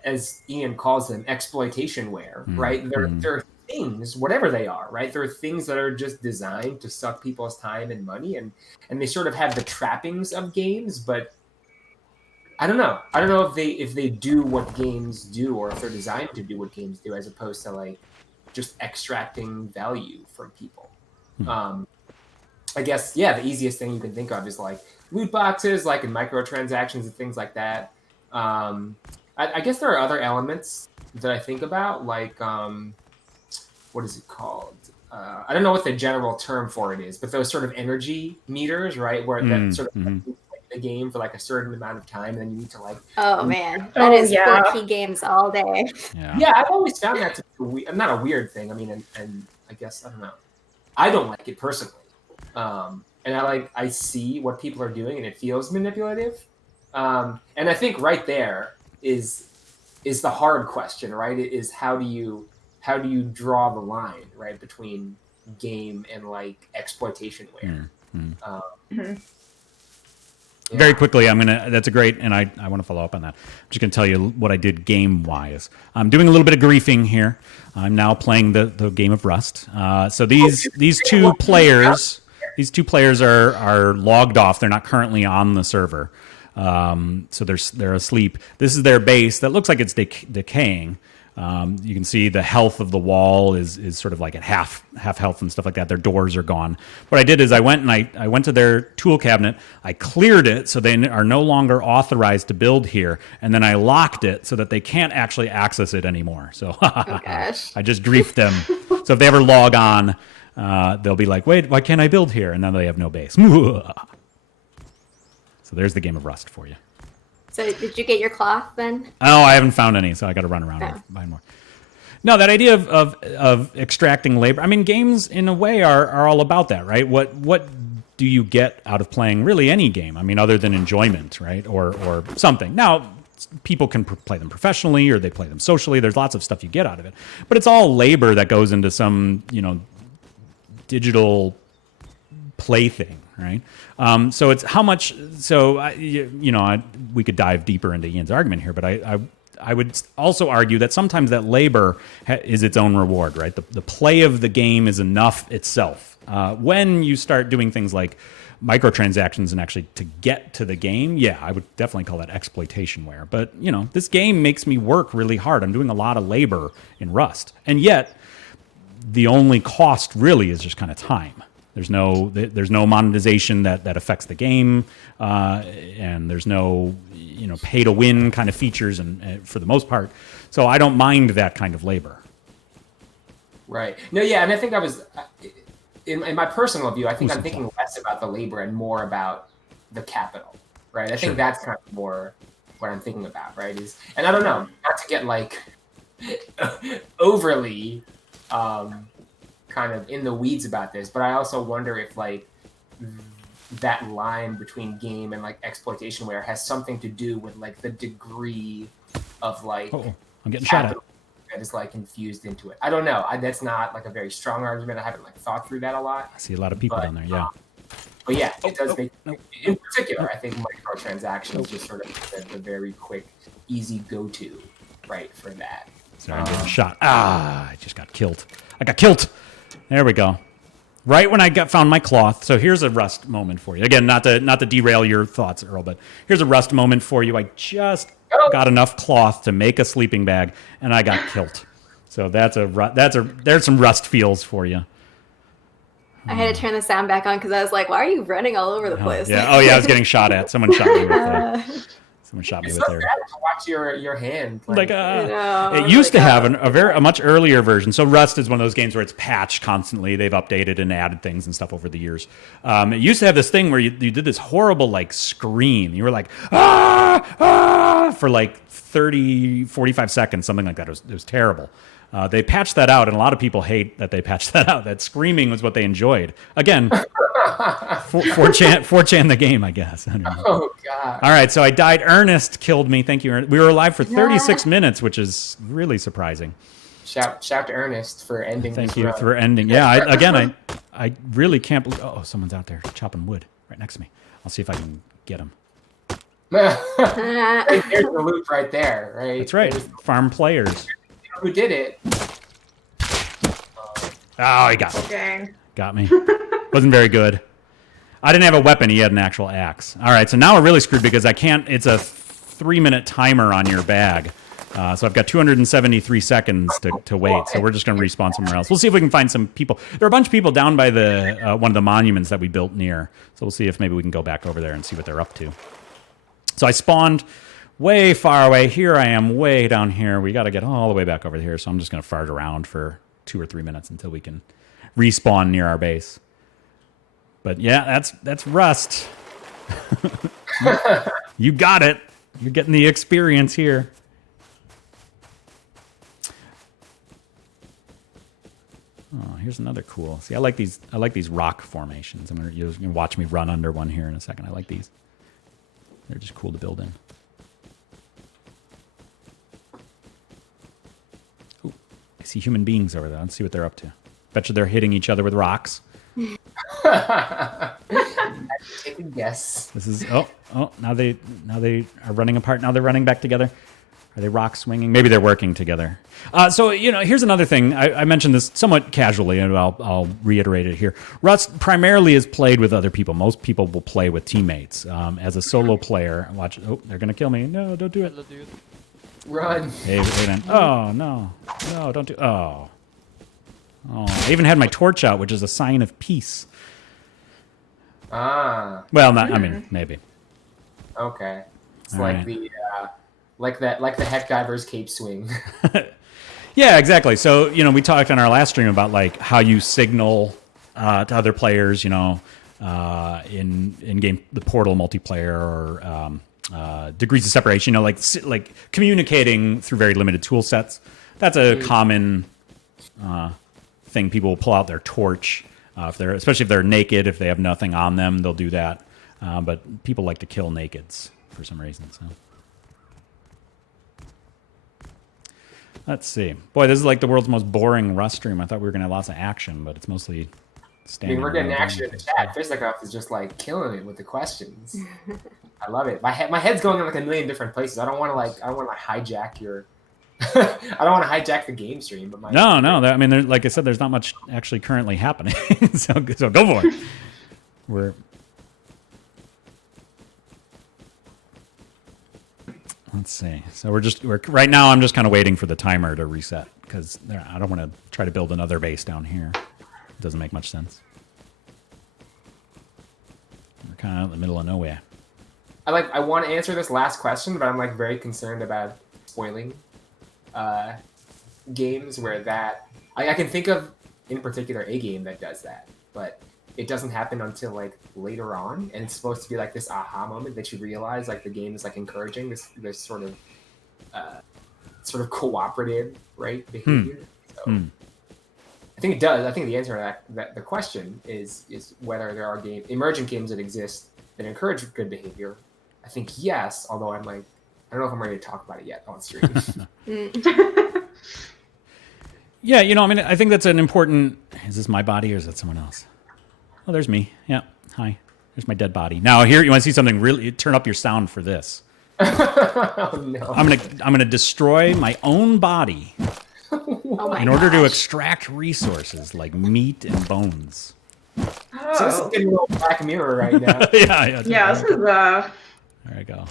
as Ian calls them, exploitationware, right? They're things, whatever they are, right? They're things that are just designed to suck people's time and money, and they sort of have the trappings of games, but I don't know if they do what games do, or if they're designed to do what games do, as opposed to like just extracting value from people. I guess, the easiest thing you can think of is like loot boxes, like in microtransactions and things like that. I guess there are other elements that I think about, like what is it called? I don't know what the general term for it is, but those sort of energy meters, right? Where that sort of play the game for like a certain amount of time, and then you need to like. Oh man, that is quirky games all day. Yeah, I've always found that to be not a weird thing. I mean, and I guess I don't know. I don't like it personally, and I see what people are doing, and it feels manipulative. And I think right there is the hard question, right? It is how do you draw the line, right, between game and like exploitationware? Very quickly, that's a great, and I want to follow up on that. I'm just going to tell you what I did game-wise. I'm doing a little bit of griefing here. I'm now playing the game of Rust. So these two players are logged off. They're not currently on the server. So they're asleep. This is their base that looks like it's decaying. You can see the health of the wall is sort of like at half health and stuff like that. Their doors are gone. What I did is I went to their tool cabinet. I cleared it so they are no longer authorized to build here, and then I locked it so that they can't actually access it anymore. So Oh gosh. I just griefed them. So if they ever log on, they'll be like, "Wait, why can't I build here?" And then they have no base. So there's the game of Rust for you. So did you get your cloth then? Oh, I haven't found any, so I got to run around and find more. No, that idea of extracting labor. I mean, games in a way are all about that, right? What do you get out of playing really any game? I mean, other than enjoyment, right? Or something. Now, people can play them professionally or they play them socially. There's lots of stuff you get out of it, but it's all labor that goes into some digital plaything, right? So it's how much. So we could dive deeper into Ian's argument here, but I would also argue that sometimes that labor is its own reward, right? The play of the game is enough itself. When you start doing things like microtransactions and actually to get to the game, yeah, I would definitely call that exploitationware. But this game makes me work really hard. I'm doing a lot of labor in Rust, and yet the only cost really is just kind of time. There's no monetization that affects the game, and there's no pay to win kind of features, and for the most part, so I don't mind that kind of labor. Right. No. Yeah. And I think I was in my personal view. I think I'm thinking less about the labor and more about the capital. Right. I think that's kind of more what I'm thinking about. Right. And I don't know, not to get like overly. Kind of in the weeds about this, but I also wonder if like that line between game and like exploitationware has something to do with like the degree of like I'm getting shot at that is like infused into it. I don't know. That's not like a very strong argument. I haven't like thought through that a lot. I see a lot of people down there. Yeah. But yeah, it does make. In particular, I think microtransactions just sort of the very quick, easy go-to, right, for that. Sorry, I'm getting shot. I just got killed. I got killed. There we go. Right when I found my cloth. So here's a Rust moment for you. Again, not to derail your thoughts, Earl, but here's a Rust moment for you. I just got enough cloth to make a sleeping bag, and I got killed. So there's some Rust feels for you. I had to turn the sound back on because I was like, "Why are you running all over the place?" Yeah. Oh yeah, I was getting shot at. Someone shot me with Someone shot me it's with so their. sad to watch your hand. It used to have a much earlier version. So Rust is one of those games where it's patched constantly. They've updated and added things and stuff over the years. It used to have this thing where you did this horrible like scream. You were like for like 30, 45 seconds, something like that. It was terrible. They patched that out, and a lot of people hate that they patched that out. That screaming was what they enjoyed. Again, 4chan the game, I guess. I don't know. Oh, God. All right, so I died. Ernest killed me. Thank you, Ernest. We were alive for 36 minutes, which is really surprising. Shout to Ernest for ending Thank this you run. for ending. Yeah, I really can't believe... Oh, someone's out there chopping wood right next to me. I'll see if I can get him. There's the loop right there, right? That's right. Farm players. Who did it? Oh, he got me. Dang. Got me. Wasn't very good. I didn't have a weapon. He had an actual axe. All right, so now we're really screwed because I can't... It's a 3-minute timer on your bag. So I've got 273 seconds to wait. So we're just going to respawn somewhere else. We'll see if we can find some people. There are a bunch of people down by the one of the monuments that we built near. So we'll see if maybe we can go back over there and see what they're up to. So I spawned way far away. Here I am way down here. We got to get all the way back over here. So I'm just going to fart around for 2 or 3 minutes until we can respawn near our base. But yeah, that's Rust. You got it. You're getting the experience here. Oh, here's another cool. See, I like these rock formations. You're gonna watch me run under one here in a second. I like these. They're just cool to build in. Ooh, I see human beings over there. Let's see what they're up to. Bet you they're hitting each other with rocks. Take a guess. This is now they are running apart. Now they're running back together. Are they rock swinging? Maybe they're working together. So here's another thing. I mentioned this somewhat casually, and I'll reiterate it here. Rust primarily is played with other people. Most people will play with teammates. As a solo player, watch. Oh, they're gonna kill me. No, don't do it. Run. Hey, man. Oh, no. No, don't do... Oh. Oh, I even had my torch out, which is a sign of peace. Ah. Well, not, I mean, maybe. Okay. It's All like right. the like the heck diver's cape swing. Yeah, exactly. So, we talked on our last stream about like how you signal to other players, in game, the Portal multiplayer or degrees of separation, like communicating through very limited tool sets. That's a common thing. People will pull out their torch, especially if they're naked, if they have nothing on them, they'll do that. But people like to kill nakeds for some reason. So. Let's see. Boy, this is like the world's most boring Rust stream. I thought we were going to have lots of action, but it's mostly I standing. mean, we're getting around. action in the chat. Fizzicop is just like killing it with the questions. I love it. My head's going in like a million different places. I don't want to hijack your. I don't want to hijack the game stream, but No. I mean, like I said, there's not much actually currently happening. so go for it. Let's see. So we're right now. I'm just kind of waiting for the timer to reset because I don't want to try to build another base down here. It doesn't make much sense. We're kind of in the middle of nowhere. I want to answer this last question, but I'm like very concerned about spoiling games where that I can think of in particular a game that does that, but it doesn't happen until like later on, and it's supposed to be like this aha moment that you realize like the game is like encouraging this sort of cooperative behavior. So I think it does. I think the answer to that the question is whether there are emerging games that exist that encourage good behavior. I think yes, although I'm like I don't know if I'm ready to talk about it yet on stream. Yeah, I mean, I think that's an important. Is this my body or is that someone else? Oh, there's me. Yeah. Hi. There's my dead body. Now here, you want to see something really? Turn up your sound for this. Oh no! I'm gonna destroy my own body Oh my in order to gosh. extract resources like meat and bones. So this is getting a little Black Mirror right now. Yeah. Yeah, this is There I go.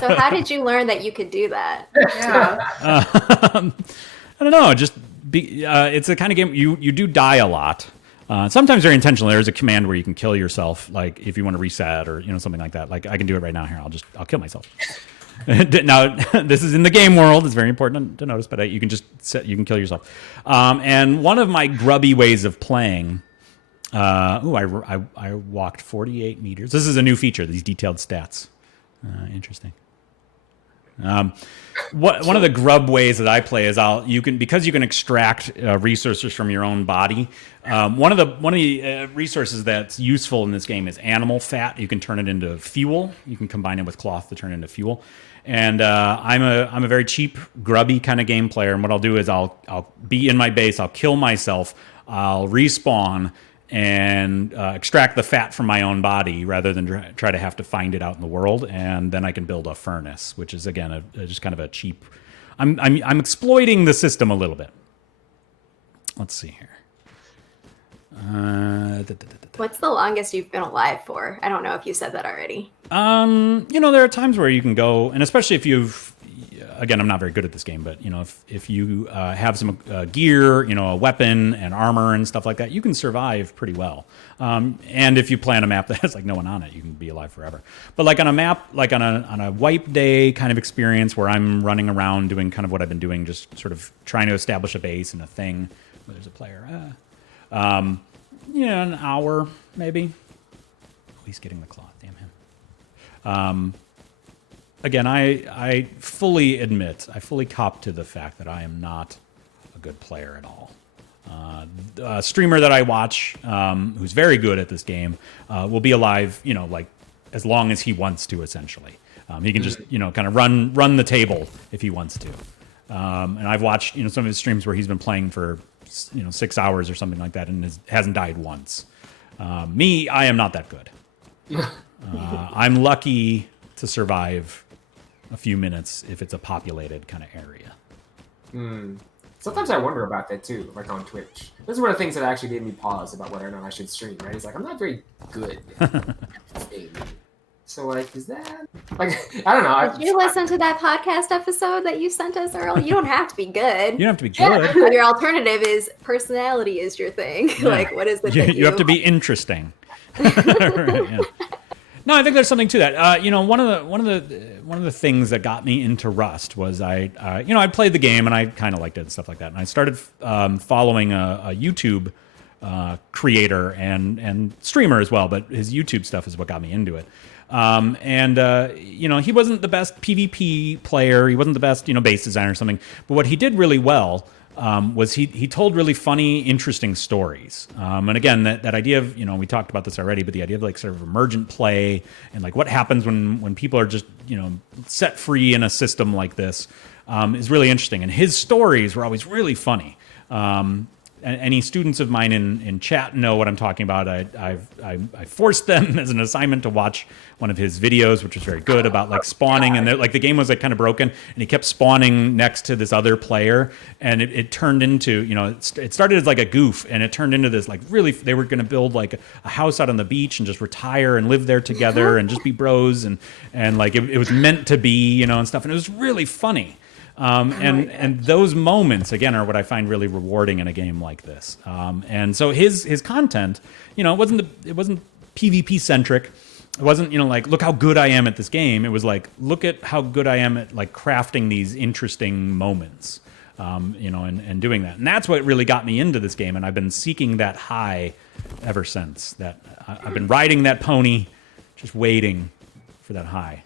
So how did you learn that you could do that? yeah. I don't know. Just it's a kind of game you do die a lot. Sometimes very intentionally. There's a command where you can kill yourself, like if you want to reset or something like that. Like I can do it right now. Here, I'll kill myself. Now this is in the game world. It's very important to notice, but you can kill yourself. And one of my grubby ways of playing. I walked 48 meters. This is a new feature. These detailed stats. Interesting. One of the grub ways that I play is because you can extract resources from your own body. One of the resources that's useful in this game is animal fat. You can turn it into fuel. You can combine it with cloth to turn it into fuel. And I'm a very cheap, grubby kind of game player. And what I'll do is I'll be in my base. I'll kill myself. I'll respawn and extract the fat from my own body rather than try to have to find it out in the world, and then I can build a furnace, which is again just kind of a cheap. I'm exploiting the system a little bit. Let's see here. What's the longest you've been alive for? I don't know if you said that already. There are times where you can go, and especially if you've. Again, I'm not very good at this game, but if you have some gear, a weapon and armor and stuff like that, you can survive pretty well. And if you play on a map that has like no one on it, you can be alive forever. But like on a map, like on a wipe day kind of experience where I'm running around doing kind of what I've been doing, just sort of trying to establish a base and a thing where there's a player. An hour maybe. Oh, he's getting the cloth. Damn him. Again, I fully admit, I fully cop to the fact that I am not a good player at all. A streamer that I watch, who's very good at this game, will be alive, like as long as he wants to, essentially. He can just, kind of run the table if he wants to. And I've watched, some of his streams where he's been playing for, 6 hours or something like that and hasn't died once. Me, I am not that good. I'm lucky to survive a few minutes if it's a populated kind of area. Sometimes I wonder about that too, like on Twitch. This is one of the things that actually gave me pause about whether or not I should stream, right? It's like, I'm not very good at this game. So like, is that like I don't know. Did you listen to that podcast episode that you sent us earlier? You don't have to be good. You don't have to be Yeah. good. Your alternative is personality is your thing. Yeah. Like, what is the You, thing you have to be interesting. Right, yeah. No, I think there's something to that. One of the things that got me into Rust was I played the game and I kind of liked it and stuff like that. And I started following a YouTube creator and streamer as well, but his YouTube stuff is what got me into it. He wasn't the best PvP player. He wasn't the best base designer or something. But what he did really well was he told really funny, interesting stories. And again, that idea of, we talked about this already, but the idea of like sort of emergent play and like what happens when people are just, set free in a system like this is really interesting. And his stories were always really funny. Any students of mine in chat know what I'm talking about. I forced them as an assignment to watch one of his videos, which was very good, about like spawning, and like the game was like kind of broken, and he kept spawning next to this other player, and it turned into it started as like a goof, and it turned into this like really they were going to build like a house out on the beach and just retire and live there together and just be bros, and like it was meant to be and stuff, and it was really funny. And those moments again are what I find really rewarding in a game like this. And so his content, it wasn't PvP centric. It wasn't like look how good I am at this game. It was like look at how good I am at like crafting these interesting moments. And doing that, and that's what really got me into this game. And I've been seeking that high ever since. That I've been riding that pony, just waiting for that high.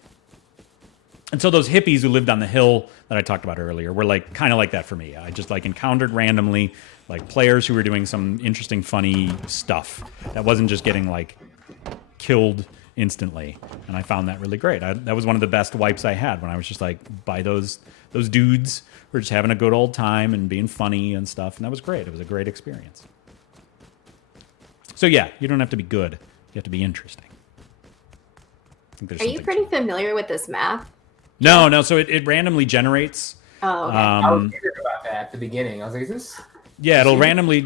And so those hippies who lived on the hill that I talked about earlier were like kind of like that for me. I just like encountered randomly like players who were doing some interesting, funny stuff that wasn't just getting like killed instantly. And I found that really great. That was one of the best wipes I had when I was just like by those dudes who were just having a good old time and being funny and stuff. And that was great. It was a great experience. So yeah, you don't have to be good. You have to be interesting. I think there's Are you pretty familiar with this map? No. So it randomly generates. Oh, okay. I was curious about that at the beginning. I was like, is this? Yeah, it'll randomly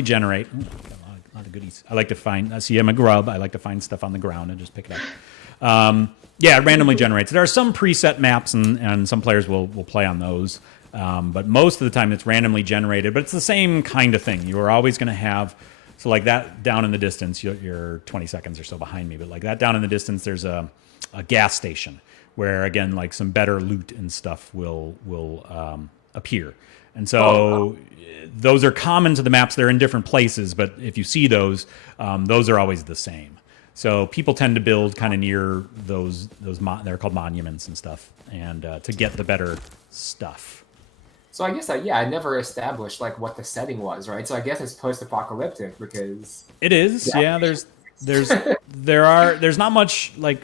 generate. Ooh, got a lot of goodies. I like to find. See, I'm a grub. I like to find stuff on the ground and just pick it up. Yeah, it randomly generates. There are some preset maps, and some players will play on those. But most of the time, it's randomly generated. But it's the same kind of thing. You are always going to have. So like that down in the distance, you're 20 seconds or so behind me. But like that down in the distance, there's a gas station where again like some better loot and stuff will appear. And so those are common to the maps. They're in different places, but if you see those are always the same. So people tend to build kind of near those they're called monuments and stuff, and to get the better stuff. So I guess I never established like what the setting was, right? So I guess it's post-apocalyptic because it is. Yeah, there's not much like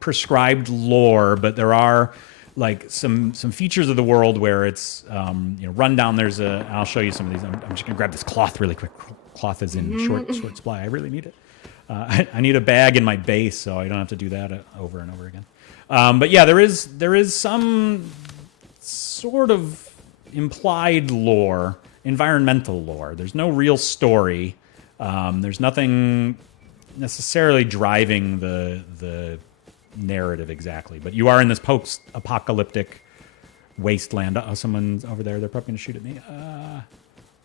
prescribed lore, but there are like some features of the world where it's run down. I'll show you some of these. I'm just gonna grab this cloth really quick. Cloth is in short supply. I really need it. I need a bag in my base so I don't have to do that over and over again. But yeah, there is some sort of implied lore, environmental lore. There's no real story. There's nothing necessarily driving the narrative exactly, but you are in this post-apocalyptic wasteland. Someone's over there. They're probably going to shoot at me.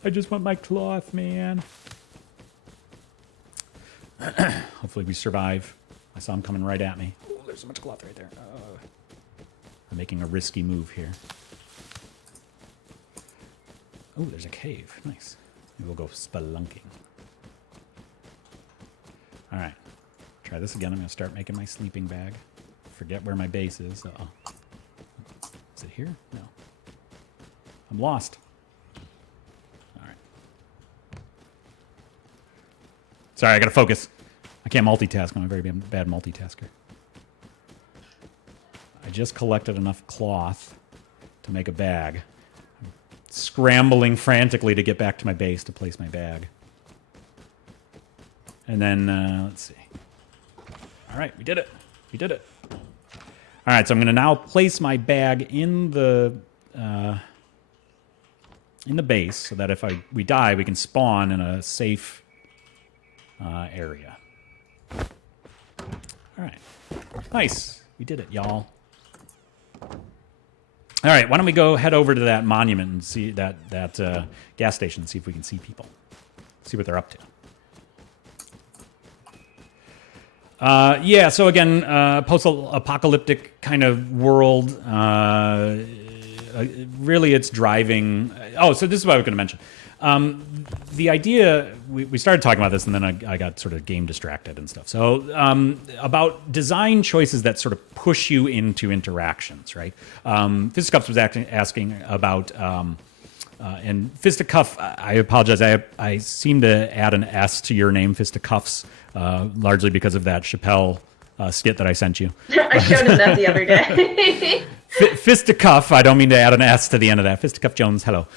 I just want my cloth, man. Hopefully we survive. I saw him coming right at me. Oh, there's so much cloth right there. I'm making a risky move here. Oh, there's a cave. Nice. Maybe we'll go spelunking. All right. Try this again. I'm going to start making my sleeping bag. Forget where my base is. Is it here? No. I'm lost. All right. Sorry, I got to focus. I can't multitask. I'm a very bad multitasker. I just collected enough cloth to make a bag. I'm scrambling frantically to get back to my base to place my bag. And then, let's see. All right, we did it. We did it. All right, so I'm going to now place my bag in the base so that if we die, we can spawn in a safe area. All All right. Nice. We did it, y'all. All right, why don't we go head over to that monument and see that gas station, see if we can see people, see what they're up to. Yeah, so again, post-apocalyptic kind of world. Really, it's driving. Oh, so this is what I was going to mention. The idea, we started talking about this, and then I got sort of game distracted and stuff. So about design choices that sort of push you into interactions, right? Fisticuffs was asking about, and Fisticuff, I apologize, I seem to add an S to your name, Fisticuffs, largely because of that Chappelle skit that I sent you. I showed him that the other day. Fisticuff, I don't mean to add an S to the end of that. Fisticuff Jones, hello.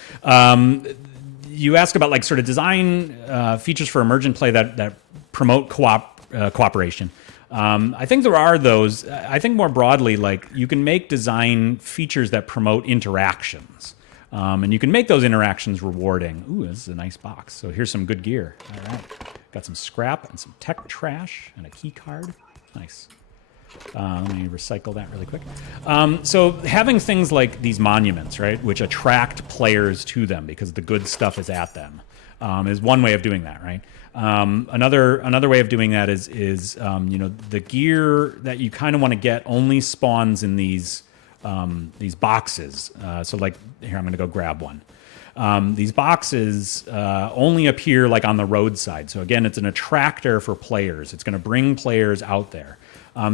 You asked about like sort of design features for emergent play that promote cooperation. I think there are those. I think more broadly, like you can make design features that promote interactions. And you can make those interactions rewarding. Ooh, this is a nice box. So here's some good gear. All right. Got some scrap and some tech trash and a key card. Nice. Let me recycle that really quick. So having things like these monuments, right, which attract players to them because the good stuff is at them, is one way of doing that, right? Another way of doing that is you know, the gear that you kind of want to get only spawns in these boxes. So like here, I'm going to go grab one. These boxes only appear like on the roadside. So again, it's an attractor for players. It's going to bring players out there.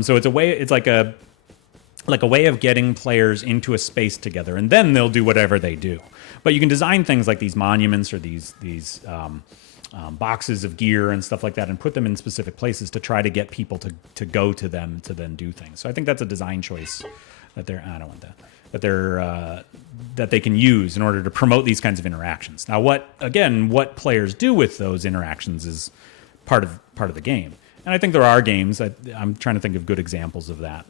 So it's a way. It's like a way of getting players into a space together, and then they'll do whatever they do. But you can design things like these monuments or these boxes of gear and stuff like that, and put them in specific places to try to get people to go to them to then do things. So I think that's a design choice that they're. I don't want that. That they can use in order to promote these kinds of interactions. Now, what players do with those interactions is part of the game. And I think there are games, I'm trying to think of good examples of that,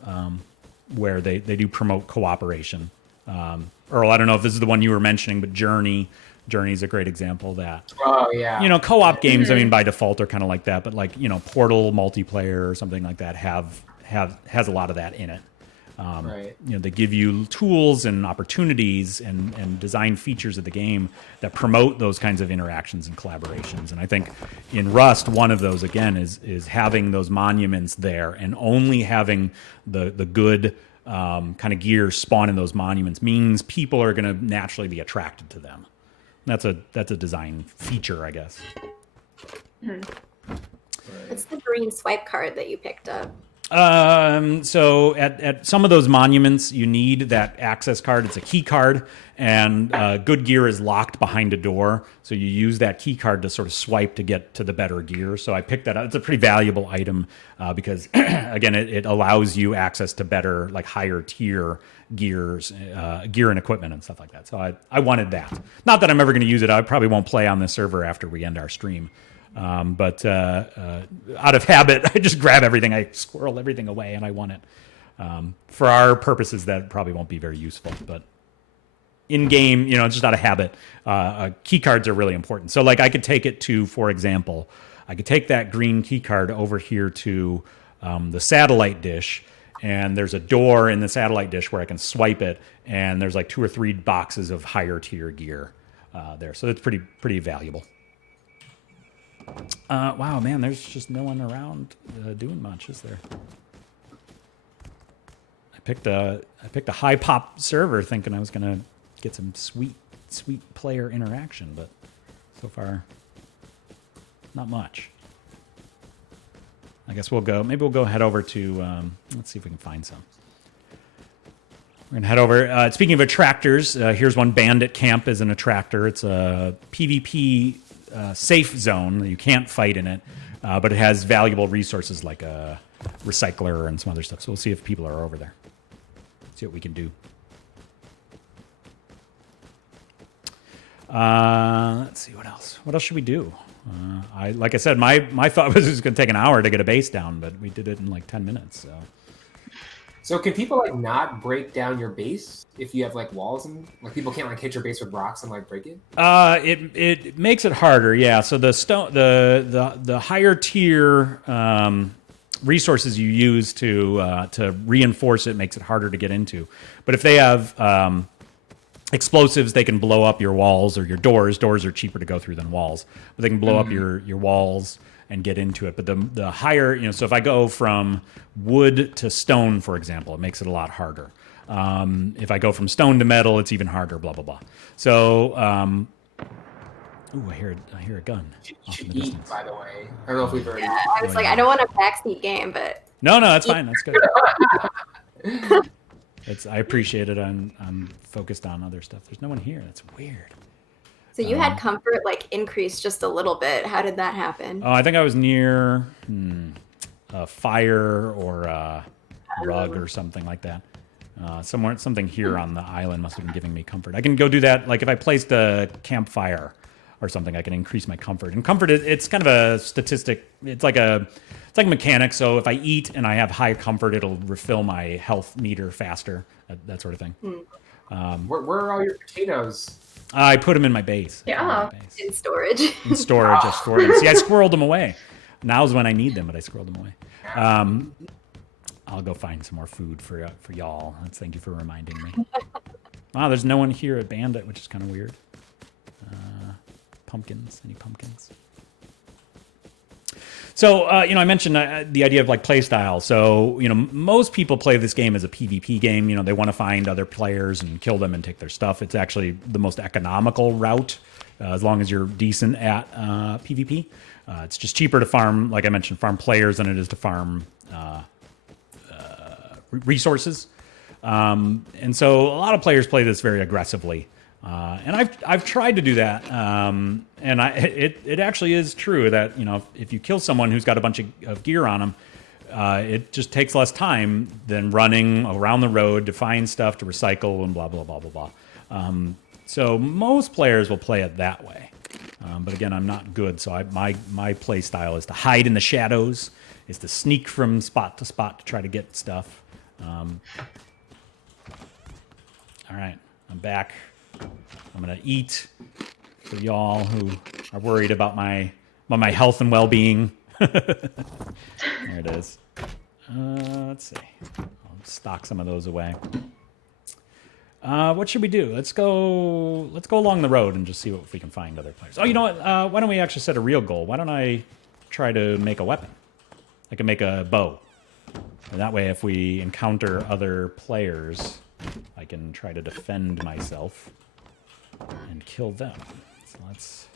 where they do promote cooperation. Earl, I don't know if this is the one you were mentioning, but Journey is a great example of that. Oh, yeah. You know, co-op games, I mean, by default are kind of like that, but like, you know, Portal multiplayer or something like that has a lot of that in it. Right. You know, they give you tools and opportunities and design features of the game that promote those kinds of interactions and collaborations. And I think in Rust, one of those again is having those monuments there and only having the good kind of gear spawn in those monuments means people are going to naturally be attracted to them. That's a design feature, I guess. It's the green swipe card that you picked up. So at some of those monuments, you need that access card. It's a key card, and good gear is locked behind a door. So you use that key card to sort of swipe to get to the better gear. So I picked that up. It's a pretty valuable item because, again, it allows you access to better, like higher tier gears, gear and equipment and stuff like that. So I wanted that. Not that I'm ever going to use it. I probably won't play on this server after we end our stream. But out of habit, I just grab everything. I squirrel everything away, and I want it. For our purposes, that probably won't be very useful. But in game, you know, it's just out of habit. Key cards are really important. So, like, I could take it to, for example, I could take that green key card over here to the satellite dish, and there's a door in the satellite dish where I can swipe it, and there's like 2 or 3 boxes of higher tier gear there. So it's pretty valuable. Wow, man, there's just no one around doing much, is there? I picked a high pop server thinking I was gonna get some sweet player interaction, but so far not much. I guess maybe we'll go head over to let's see if we can find some. We're gonna head over. Speaking of attractors, here's one. Bandit Camp is an attractor. It's a PvP safe zone. You can't fight in it, but it has valuable resources like a recycler and some other stuff. So we'll see if people are over there. See what we can do. Let's see what else. What else should we do? Like I said, my thought was it was going to take an hour to get a base down, but we did it in like 10 minutes. So can people like not break down your base if you have like walls and like people can't like hit your base with rocks and like break it? It makes it harder, yeah. So the higher tier resources you use to reinforce it makes it harder to get into. But if they have explosives, they can blow up your walls or your doors. Doors are cheaper to go through than walls, but they can blow up your walls and get into it. But the higher, you know, so if I go from wood to stone, for example, it makes it a lot harder. If I go from stone to metal, it's even harder, blah, blah, blah. So, ooh, I hear a gun off in the distance. By the way. I don't know if we've already... Yeah, I was like, I don't want a backseat game, but... No, that's fine. That's good. I appreciate it. I'm focused on other stuff. There's no one here. That's weird. So you had comfort like increased just a little bit. How did that happen? Oh, I think I was near a fire or a rug or something like that. Something here on the island must have been giving me comfort. I can go do that. Like if I placed a campfire or something, I can increase my comfort. And comfort, it's kind of a statistic. It's like mechanics. So if I eat and I have high comfort, it'll refill my health meter faster. That sort of thing. Where are all your potatoes? I put them in my base. Yeah. In storage. In storage, I stored them. See, I squirreled them away. Now's when I need them, but I squirreled them away. I'll go find some more food for y'all. Thank you for reminding me. Wow, there's no one here at Bandit, which is kind of weird. Pumpkins? Any pumpkins? So, I mentioned the idea of like play style. So, most people play this game as a PvP game. They want to find other players and kill them and take their stuff. It's actually the most economical route, as long as you're decent at PvP. It's just cheaper to farm, like I mentioned, farm players than it is to farm resources. And so a lot of players play this very aggressively. And I've tried to do that, and it actually is true that if you kill someone who's got a bunch of gear on them, it just takes less time than running around the road to find stuff to recycle and blah blah blah blah blah. So most players will play it that way, but again, I'm not good. So my play style is to hide in the shadows, is to sneak from spot to spot to try to get stuff. All right, I'm back. I'm gonna eat for y'all who are worried about my health and well-being. There it is. Let's see. I'll stock some of those away. What should we do? Let's go along the road and just see if we can find other players. Oh, you know what? Why don't we actually set a real goal? Why don't I try to make a weapon? I can make a bow. And that way, if we encounter other players, I can try to defend myself and kill them. So let's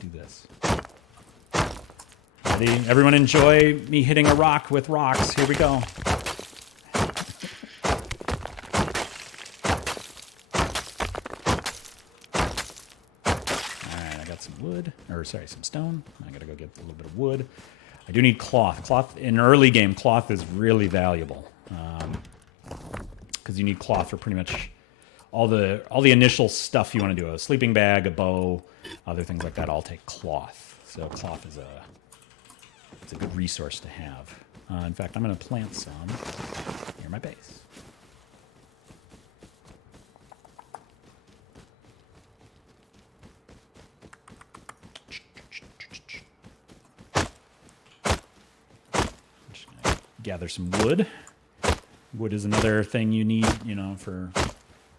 do this. Ready? Everyone enjoy me hitting a rock with rocks. Here we go. All right, I got some wood, some stone. I gotta go get a little bit of wood. I do need cloth. Cloth in early game, cloth is really valuable. Because you need cloth for pretty much all the initial stuff you want to do. A sleeping bag, a bow, other things like that all take cloth. So cloth is a good resource to have. In fact, I'm going to plant some near my base. I'm just going to gather some wood. Wood is another thing you need, for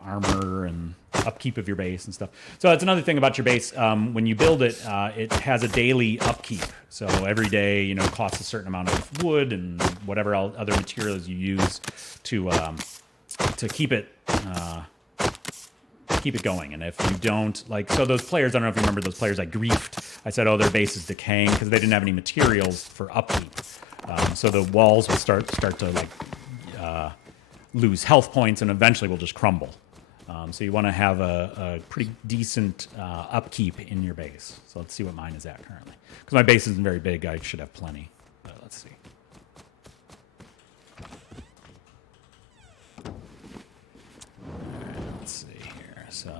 armor and upkeep of your base and stuff. So that's another thing about your base. When you build it, it has a daily upkeep. So every day, it costs a certain amount of wood and whatever other materials you use to keep it going. And if you don't, so those players, I don't know if you remember those players I griefed. I said, their base is decaying because they didn't have any materials for upkeep. So the walls will start to lose health points and eventually will just crumble. So you want to have a pretty decent upkeep in your base. So let's see what mine is at currently. Because my base isn't very big, I should have plenty. But let's see. Let's see here. So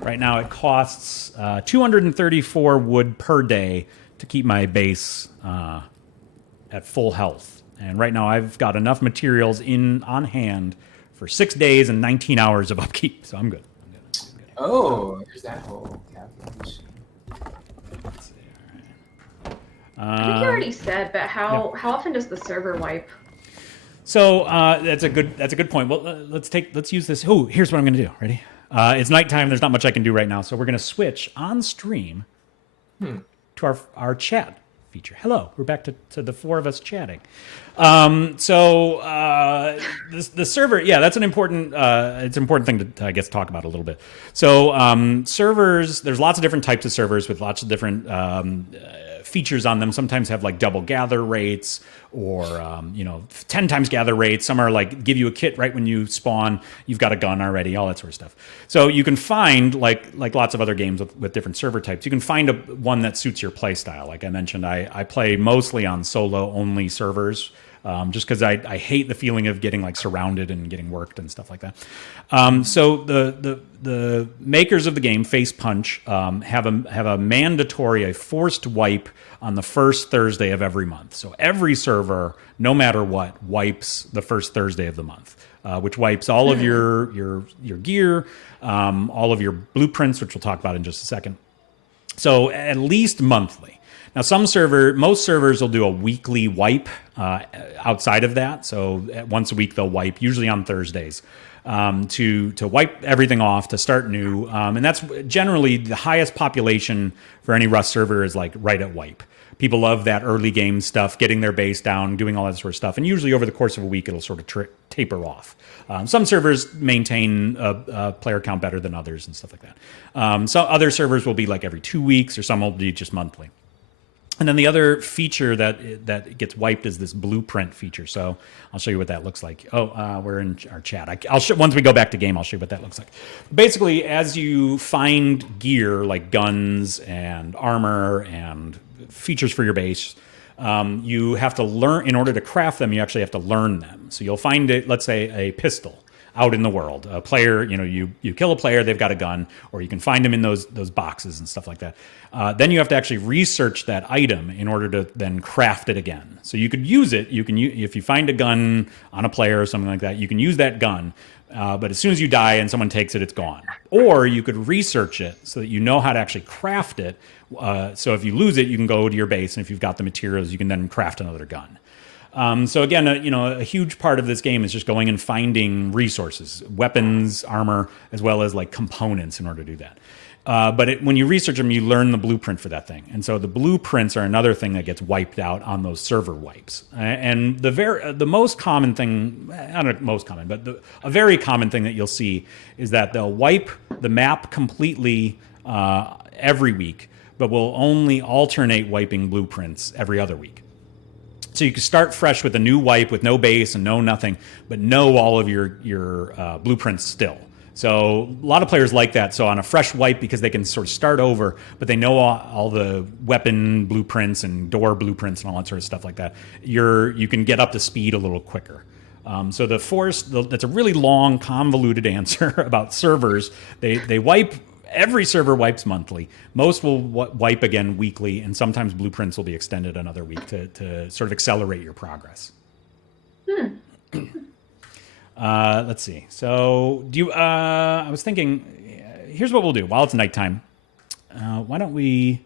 right now it costs 234 wood per day to keep my base at full health. And right now I've got enough materials on hand for 6 days and 19 hours of upkeep. So I'm good. Oh, there's that whole calculation. Let's I think you already said, but how often does the server wipe? So that's a good point. Well, let's use this. Oh, here's what I'm going to do. Ready? It's nighttime. There's not much I can do right now, so we're going to switch on stream to our chat feature. Hello, we're back to the four of us chatting. The server, that's an important it's an important thing to I guess talk about a little bit. So servers, there's lots of different types of servers with lots of different features on them. Sometimes have like double gather rates or 10 times gather rates. Some are like give you a kit right when you spawn, you've got a gun already, all that sort of stuff. So you can find like lots of other games with different server types, you can find one that suits your play style. Like I mentioned, I play mostly on solo only servers. Just because I hate the feeling of getting like surrounded and getting worked and stuff like that. So the makers of the game, Face Punch, have a mandatory, a forced wipe on the first Thursday of every month. So every server, no matter what, wipes the first Thursday of the month, which wipes all of your gear, all of your blueprints, which we'll talk about in just a second. So at least monthly. Now, most servers will do a weekly wipe outside of that. So once a week they'll wipe, usually on Thursdays, to wipe everything off, to start new. And that's generally the highest population for any Rust server is like right at wipe. People love that early game stuff, getting their base down, doing all that sort of stuff. And usually over the course of a week, it'll sort of taper off. Some servers maintain a player count better than others and stuff like that. So other servers will be like every 2 weeks, or some will be just monthly. And then the other feature that gets wiped is this blueprint feature. So I'll show you what that looks like. We're in our chat. I'll show, once we go back to game, I'll show you what that looks like. Basically, as you find gear like guns and armor and features for your base, you have to learn, in order to craft them, you actually have to learn them. So you'll find it, let's say a pistol out in the world. A player, you kill a player, they've got a gun, or you can find them in those boxes and stuff like that. Then you have to actually research that item in order to then craft it again. So you could use it. If you find a gun on a player or something like that, you can use that gun. But as soon as you die and someone takes it, it's gone. Or you could research it so that you know how to actually craft it. So if you lose it, you can go to your base, and if you've got the materials, you can then craft another gun. So again, a huge part of this game is just going and finding resources, weapons, armor, as well as like components in order to do that. But when you research them, you learn the blueprint for that thing. And so the blueprints are another thing that gets wiped out on those server wipes. And the most common thing, not most common, but a very common thing that you'll see is that they'll wipe the map completely every week, but will only alternate wiping blueprints every other week. So you can start fresh with a new wipe with no base and no nothing, but know all of your blueprints still. So a lot of players like that. So on a fresh wipe, because they can sort of start over, but they know all the weapon blueprints and door blueprints and all that sort of stuff like that, you can get up to speed a little quicker. So that's a really long, convoluted answer about servers. They wipe. Every server wipes monthly. Most will wipe again weekly, and sometimes blueprints will be extended another week to sort of accelerate your progress. Let's see. So I was thinking, here's what we'll do. While it's nighttime, why don't we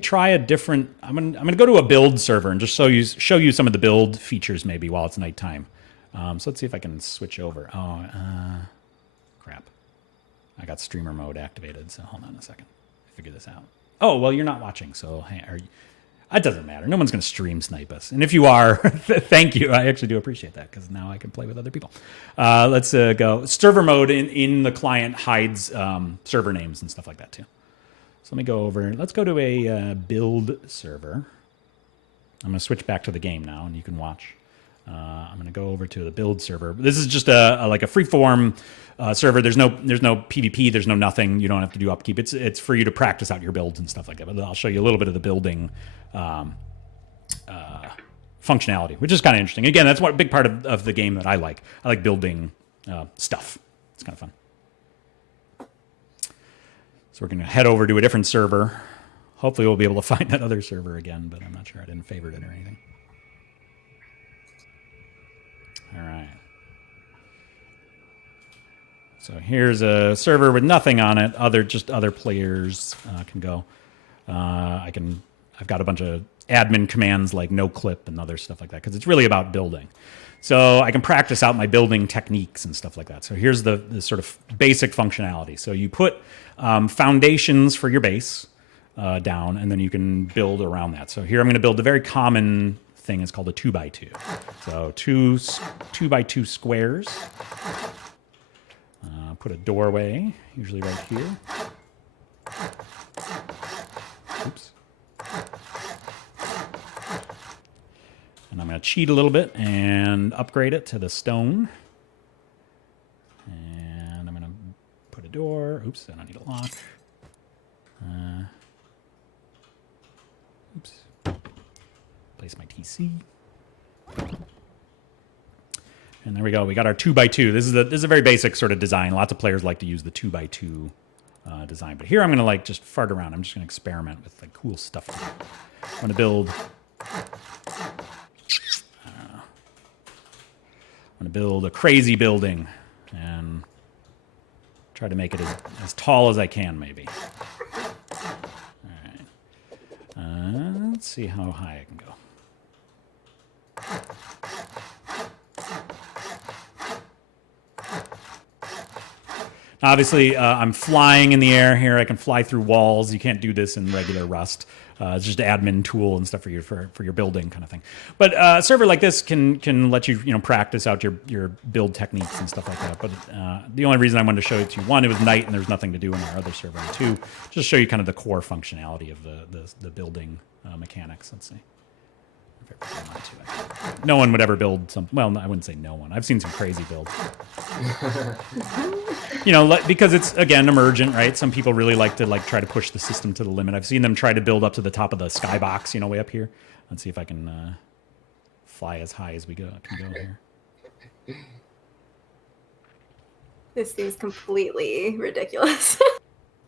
try a different? I'm gonna go to a build server and just show you some of the build features maybe while it's nighttime. So let's see if I can switch over. Crap. I got streamer mode activated, so hold on a second. Figure this out. Oh, well, you're not watching, so it doesn't matter. No one's going to stream snipe us. And if you are, thank you. I actually do appreciate that, because now I can play with other people. Let's go. Server mode in the client hides server names and stuff like that, too. So let me go over. Let's go to a build server. I'm going to switch back to the game now, and you can watch. I'm going to go over to the build server. This is just like a free-form server. There's no PvP. There's no nothing. You don't have to do upkeep. It's for you to practice out your builds and stuff like that. But I'll show you a little bit of the building functionality, which is kind of interesting. Again, that's a big part of the game that I like. I like building stuff. It's kind of fun. So we're going to head over to a different server. Hopefully we'll be able to find that other server again, but I'm not sure. I didn't favorite it or anything. All right. So here's a server with nothing on it. Other players can go. I've got a bunch of admin commands like no clip and other stuff like that, because it's really about building. So I can practice out my building techniques and stuff like that. So here's the sort of basic functionality. So you put foundations for your base down, and then you can build around that. So here I'm going to build a very common thing. It's called a 2x2. So two 2x2 squares. Put a doorway, usually right here. Oops. And I'm going to cheat a little bit and upgrade it to the stone. And I'm going to put a door. Oops, I don't need a lock. Oops. Place my TC. And there we go. We got our 2x2. This is a very basic sort of design. Lots of players like to use the 2x2 design. But here I'm going to like just fart around. I'm just going to experiment with like cool stuff. I'm going to build... I'm going to build a crazy building and try to make it as tall as I can, maybe. All right. Let's see how high I can go. Obviously, I'm flying in the air here. I can fly through walls. You can't do this in regular Rust. It's just an admin tool and stuff for your building kind of thing. But a server like this can let you practice out your build techniques and stuff like that. But the only reason I wanted to show it to you, one, it was night and there's nothing to do in our other server. And two, just show you kind of the core functionality of the building mechanics. Let's see. No one would ever build something. Well, I wouldn't say no one. I've seen some crazy builds. Because it's, again, emergent, right? Some people really like to try to push the system to the limit. I've seen them try to build up to the top of the skybox, way up here. Let's see if I can fly as high as we can go here. This seems completely ridiculous.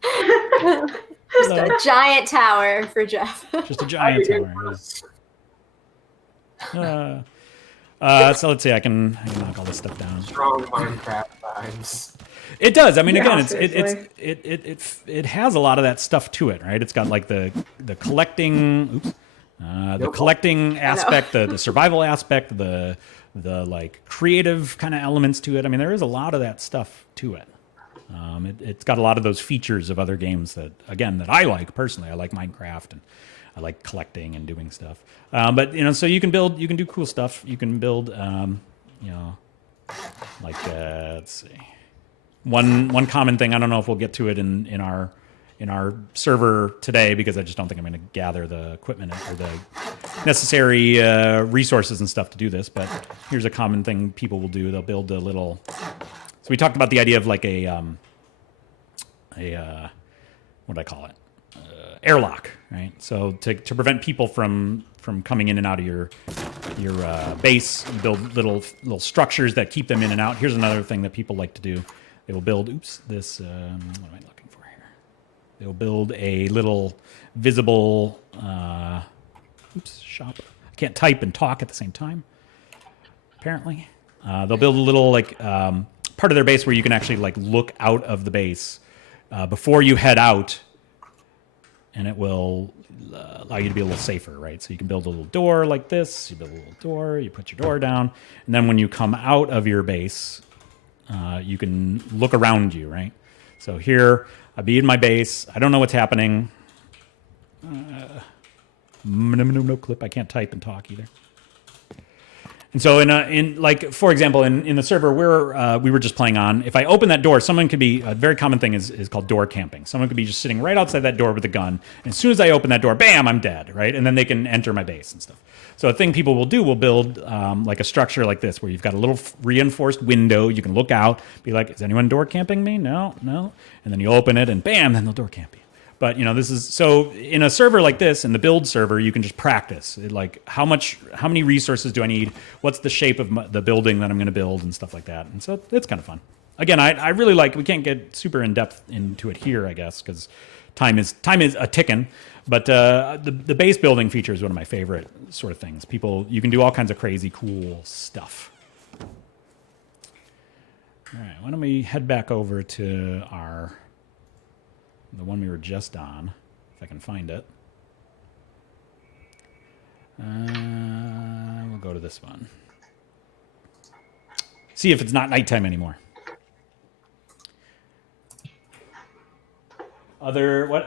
Just a giant tower for Jeff. Just a giant tower. So let's see. I can knock all this stuff down. Strong Minecraft vibes. It does. I mean, Yeah, again, it has a lot of that stuff to it, right? It's got like the collecting, the collecting aspect, the survival aspect, the like creative kind of elements to it. I mean, there is a lot of that stuff to it. It's got a lot of those features of other games that I like personally. I like Minecraft and I like collecting and doing stuff. But so you can do cool stuff. You can build, let's see. One common thing, I don't know if we'll get to it in our server today, because I just don't think I'm going to gather the equipment or the necessary resources and stuff to do this. But here's a common thing people will do. They'll build a little. So we talked about the idea of like a what do I call it? Airlock, right? So to prevent people from coming in and out of your base, you build little structures that keep them in and out. Here's another thing that people like to do. They will build, this, what am I looking for here? They will build a little visible, shop. I can't type and talk at the same time, apparently. They'll build a little, part of their base where you can actually, look out of the base before you head out, and it will allow you to be a little safer, right? So you can build a little door like this. You build a little door, you put your door down, and then when you come out of your base, you can look around you, right? So here, I'll be in my base. I don't know what's happening. No clip. I can't type and talk either. And so for example, in the server we were just playing on, if I open that door, someone could be, a very common thing is called door camping. Someone could be just sitting right outside that door with a gun. And as soon as I open that door, bam, I'm dead, right? And then they can enter my base and stuff. So a thing people will do, will build like a structure like this, where you've got a little reinforced window. You can look out, be like, is anyone door camping me? No. And then you open it and bam, then they'll door camp you. But this is, so in a server like this, in the build server, you can just practice. How many resources do I need? What's the shape of the building that I'm going to build and stuff like that. And so it's kind of fun. Again, I really we can't get super in depth into it here, I guess, because time is a ticking. But the base building feature is one of my favorite sort of things. You can do all kinds of crazy, cool stuff. All right, why don't we head back over to the one we were just on, if I can find it. We'll go to this one. See if it's not nighttime anymore. What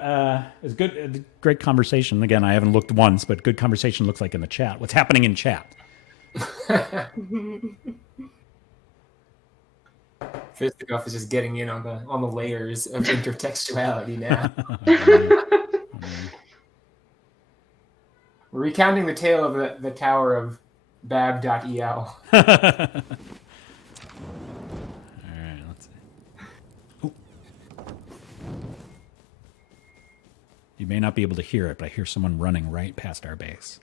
is good? Great conversation. Again, I haven't looked once, but good conversation looks like in the chat. What's happening in chat? Fisticuff is just getting in on the layers of intertextuality now. We're recounting the tale of the tower of Bab.el. All right, let's see. Ooh. You may not be able to hear it, but I hear someone running right past our base.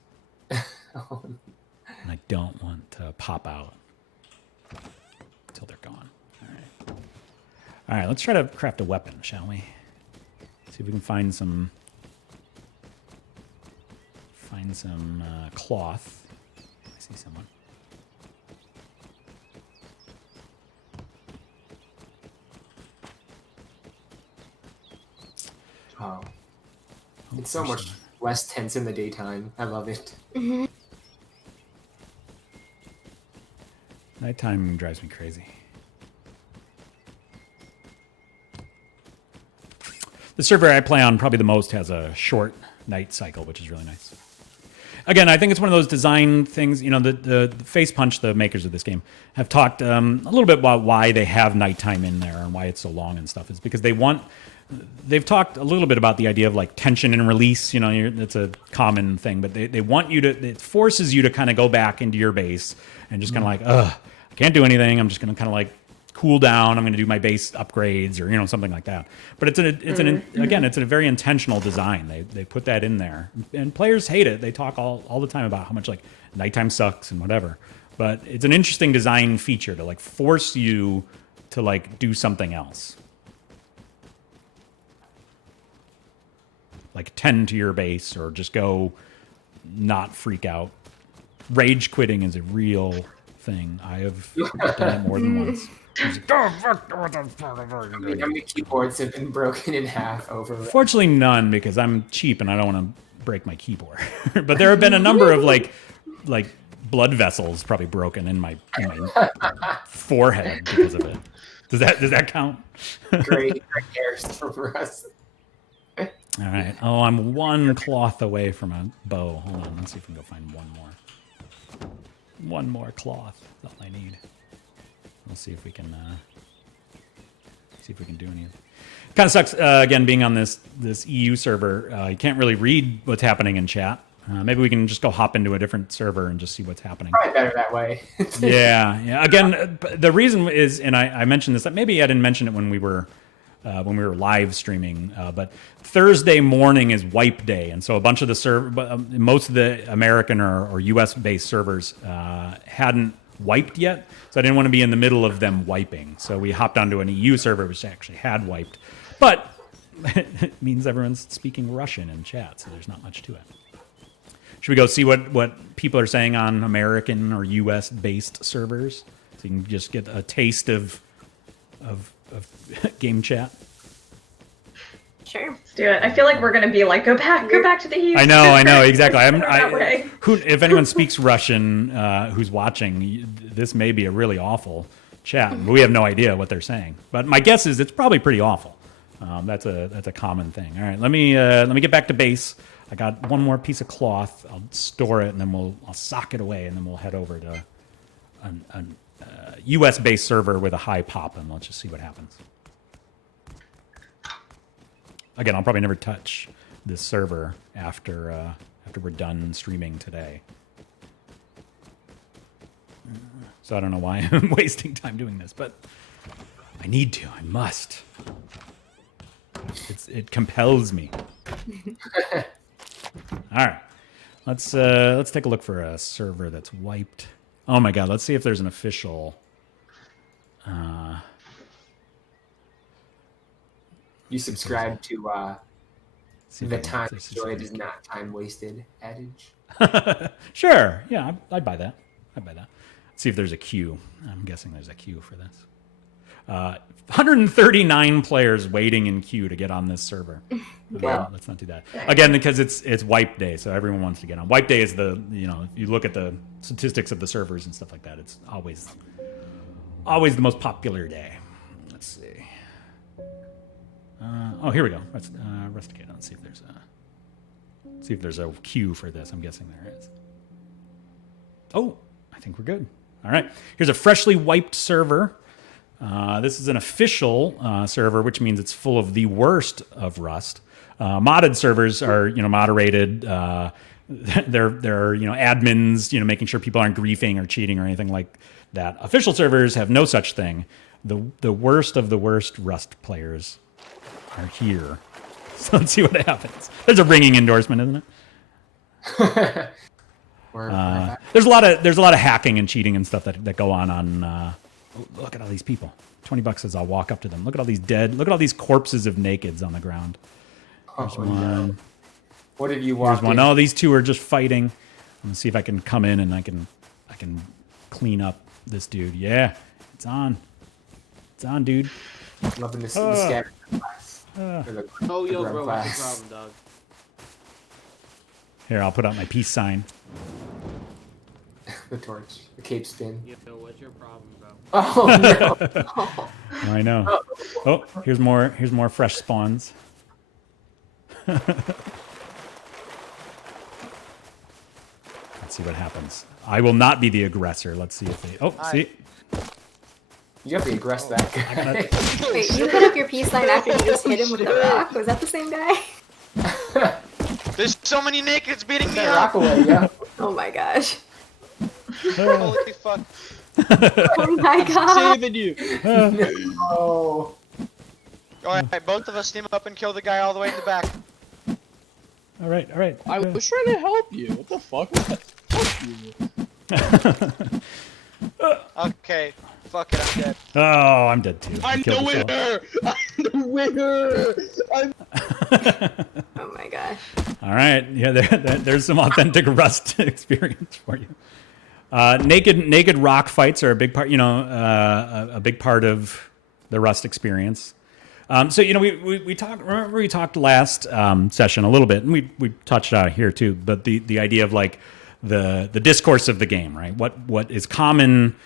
And I don't want to pop out until they're gone. All right, let's try to craft a weapon, shall we? See if we can find some cloth. I see someone. Oh, it's so much less tense in the daytime. I love it. Nighttime drives me crazy. The server I play on probably the most has a short night cycle, which is really nice. Again, I think it's one of those design things. You know, the Face Punch, the makers of this game, have talked a little bit about why they have nighttime in there and why it's so long and stuff. Is because they've talked a little bit about the idea of like tension and release. You know, it's a common thing, but they want you to. It forces you to kind of go back into your base and just kind of like, I can't do anything. I'm just going to kind of like cool down. I'm going to do my base upgrades or something like that. But it's a very intentional design. They put that in there, and players hate it. They talk all the time about how much like nighttime sucks and whatever. But it's an interesting design feature to like force you to like do something else, like tend to your base or just go not freak out. Rage quitting is a real thing. I have done it more than once. How many keyboards have been broken in half over? Fortunately, none, because I'm cheap and I don't want to break my keyboard. But there have been a number of like blood vessels probably broken in my forehead because of it. Does that count? Great cares for us. All right. Oh, I'm one cloth away from a bow. Hold on. Let's see if we can go find one more. One more cloth. That's all I need. We'll see if we can do anything. Kind of sucks again being on this EU server. You can't really read what's happening in chat. Maybe we can just go hop into a different server and just see what's happening. Probably better that way. Yeah. Again, the reason is, and I mentioned this. Maybe I didn't mention it when we were live streaming, but Thursday morning is wipe day, and so a bunch of the most of the American or U.S. based servers hadn't wiped yet, so I didn't want to be in the middle of them wiping. So we hopped onto an EU server which actually had wiped, but it means everyone's speaking Russian in chat, so there's not much to it. Should we go see what people are saying on American or U.S. based servers, so you can just get a taste of game chat? Sure. Let's do it. I feel like we're gonna be like, go back to the EU. I know, exactly. If anyone speaks Russian who's watching, this may be a really awful chat. We have no idea what they're saying, but my guess is it's probably pretty awful. That's a common thing. All right, let me get back to base. I got one more piece of cloth. I'll store it, and then I'll sock it away, and then we'll head over to a U.S. based server with a high pop, and let's just see what happens. Again, I'll probably never touch this server after we're done streaming today. So I don't know why I'm wasting time doing this, but I need to. I must. It compels me. All right, let's take a look for a server that's wiped. Oh my God, let's see if there's an official. You subscribe to the time destroyed is not time wasted adage. Sure, yeah, I'd buy that. Let's see if there's a queue. I'm guessing there's a queue for this. 139 players waiting in queue to get on this server. Let's not do that again, because it's wipe day, so everyone wants to get on. Wipe day is if you look at the statistics of the servers and stuff like that, it's always the most popular day. Let's see. Here we go. Let's rusticate. Let's see if there's a queue for this. I'm guessing there is. Oh, I think we're good. All right. Here's a freshly wiped server. This is an official server, which means it's full of the worst of Rust. Modded servers are, moderated. They're admins, making sure people aren't griefing or cheating or anything like that. Official servers have no such thing. The worst of the worst Rust players are here. So let's see what happens. There's a ringing endorsement, isn't it? There's a lot of hacking and cheating and stuff that go on. Look at all these people. $20 says I'll walk up to them. Look at all these Look at all these corpses of nakeds on the ground. There's one. No. What have you walked? There's one. Oh, these two are just fighting. I'm gonna see if I can come in and I can clean up this dude. Yeah, it's on. It's on, dude. Loving the scatter class. Yo, bro, what's the problem, dog? Here, I'll put out my peace sign. The torch, the cape spin. Yo, what's your problem, bro? Oh no! I know. Oh, here's more fresh spawns. Let's see what happens. I will not be the aggressor. Let's see if they. Oh, see. You have to aggress that guy. Wait, you put up your peace sign after you just hit him with the rock? Was that the same guy? There's so many nakeds beating me That rock up. away, yeah. Oh my gosh. Holy fuck. Oh my god. Saving you. Oh. Alright, both of us team up and kill the guy all the way in the back. All right. I was trying to help you. What the fuck? Fuck you. Okay, fuck it, I'm dead. Oh, I'm dead too. I'm Killed the winner! I'm the winner! Oh my gosh. All right. Yeah, there's some authentic Rust experience for you. Naked rock fights are a big part. A big part of the Rust experience. So we talked. Remember we talked last session a little bit, and we touched on it here too. But the idea of like the discourse of the game, right? What is common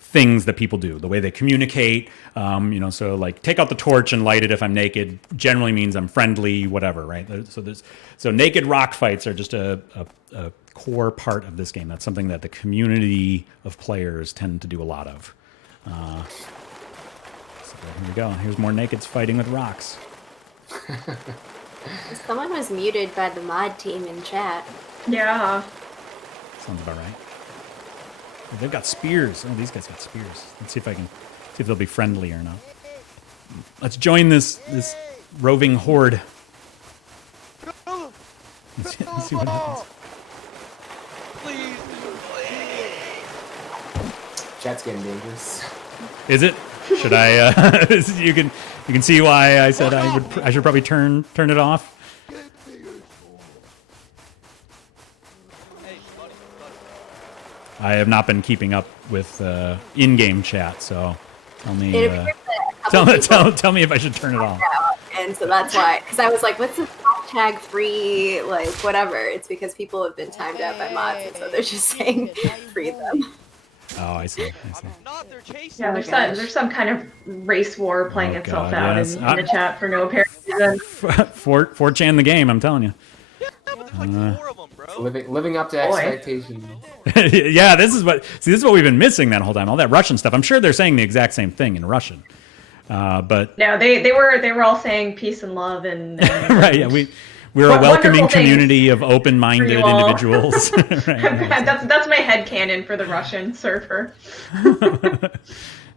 things that people do, the way they communicate. So like take out the torch and light it if I'm naked generally means I'm friendly, whatever, right? So naked rock fights are just a core part of this game. That's something that the community of players tend to do a lot of. So here we go. Here's more nakeds fighting with rocks. Someone was muted by the mod team in chat. Yeah. Sounds about right. Oh, they've got spears. Oh, these guys got spears. Let's see if they'll be friendly or not. Let's join this roving horde. Let's see what happens. Please. Chat's getting dangerous. Is it? Should I? You can see why I said I should probably turn it off. I have not been keeping up with in-game chat, so tell me. Tell me if I should turn it off. And so that's why, because I was like, what's the hashtag free, like whatever. It's because people have been timed out by mods, and so they're just saying free them. Oh, I see. Yeah, there's some kind of race war playing itself out yes. in the chat for no apparent reason. 4chan the game, I'm telling you. There's like 4 of them, bro. Living up to expectations. Yeah, this is what we've been missing that whole time. All that Russian stuff. I'm sure they're saying the exact same thing in Russian, but No, they were all saying peace and love and right. Yeah, we're a welcoming community of open-minded individuals. Right. That's my headcanon for the Russian server.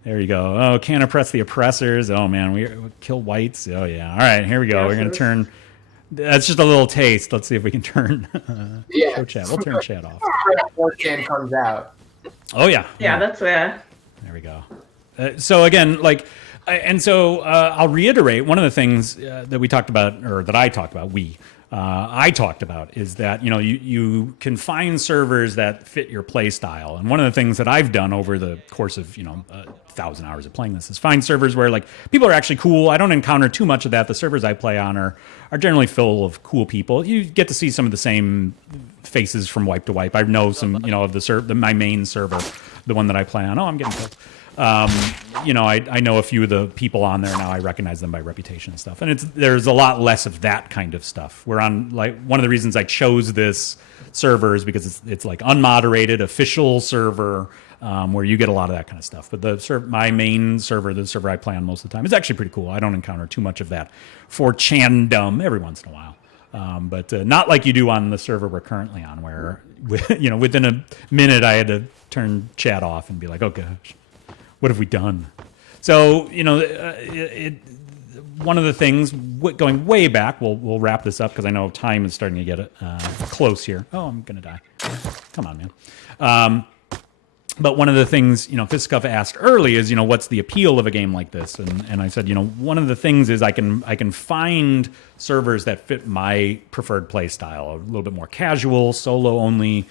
There you go. Oh, can't oppress the oppressors. Oh man, we kill whites. Oh yeah. All right, here we go. Yeah, We're gonna turn. That's just a little taste. Let's see if we can turn. Show chat. We'll turn chat off. 4chan comes out. Oh yeah. Yeah, that's There we go. So again, I'll reiterate one of the things that we talked about, or that I talked about, I talked about is that you can find servers that fit your play style, and one of the things that I've done over the course of 1,000 hours of playing this is find servers where like people are actually cool. I don't encounter too much of that. The servers I play on are generally full of cool people. You get to see some of the same faces from wipe to wipe. I know some of my main server, the one that I play on. Oh, I'm getting killed. I know a few of the people on there now. I recognize them by reputation and stuff. And there's a lot less of that kind of stuff. We're on like one of the reasons I chose this server is because it's like unmoderated official server where you get a lot of that kind of stuff. But my main server, the server I play on most of the time, is actually pretty cool. I don't encounter too much of that for Chandum every once in a while. But not like you do on the server we're currently on, where within a minute I had to turn chat off and be like, oh gosh. What have we done? So, one of the things, going way back, we'll wrap this up because I know time is starting to get close here. Oh, I'm going to die. Come on, man. But one of the things, Fiskov asked early is, what's the appeal of a game like this? And I said, one of the things is I can find servers that fit my preferred play style, a little bit more casual, solo only,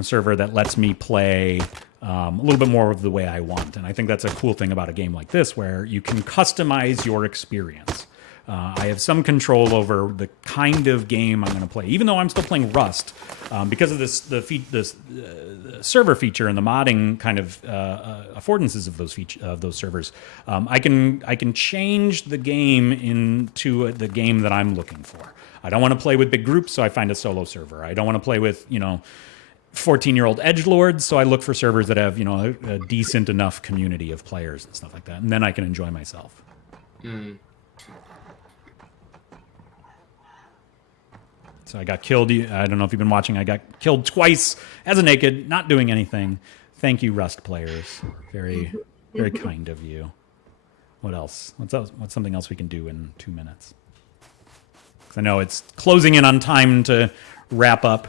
server that lets me play a little bit more of the way I want. And I think that's a cool thing about a game like this, where you can customize your experience. I have some control over the kind of game I'm going to play, even though I'm still playing Rust, because of this server feature and the modding kind of affordances of those servers. I can change the game into the game that I'm looking for. I don't want to play with big groups, so I find a solo server. I don't want to play with 14-year-old edgelords, so I look for servers that have a decent enough community of players and stuff like that, and then I can enjoy myself. So I got killed. I don't know if you've been watching. I got killed twice as a naked, not doing anything. Thank you, Rust players. Very, very kind of you. What else? What's something else we can do in 2 minutes? Because I know it's closing in on time to wrap up.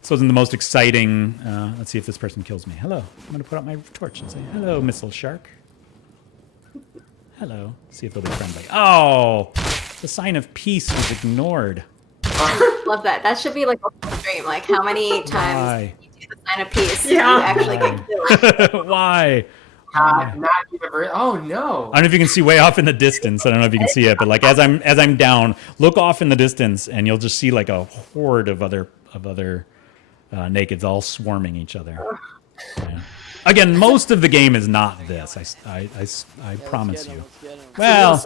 This wasn't the most exciting. Let's see if this person kills me. Hello. I'm going to put up my torch and say, hello, Missile Shark. Hello. See if they'll be friendly. Oh, the sign of peace was ignored. Love that. That should be like a whole stream. Like how many times you do the sign of peace you Yeah. actually get killed. Why? Not universal. Oh no. I don't know if you can see way off in the distance. I don't know if you can see it, but like as I'm down, look off in the distance, and you'll just see like a horde of other nakeds all swarming each other. Yeah. Again, most of the game is not this. I promise you. Well,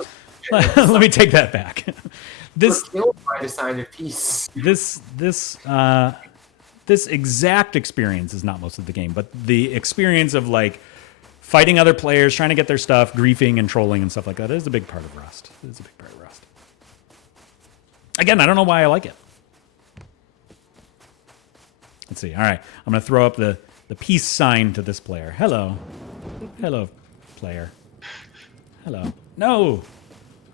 let me take that back. This We're killed by the sign of peace. this exact experience is not most of the game, but the experience of like fighting other players, trying to get their stuff, griefing and trolling and stuff like that is a big part of Rust. It is a big part of Rust. Again, I don't know why I like it. Let's see. All right, I'm going to throw up the peace sign to this player. Hello. Hello, player. Hello. No!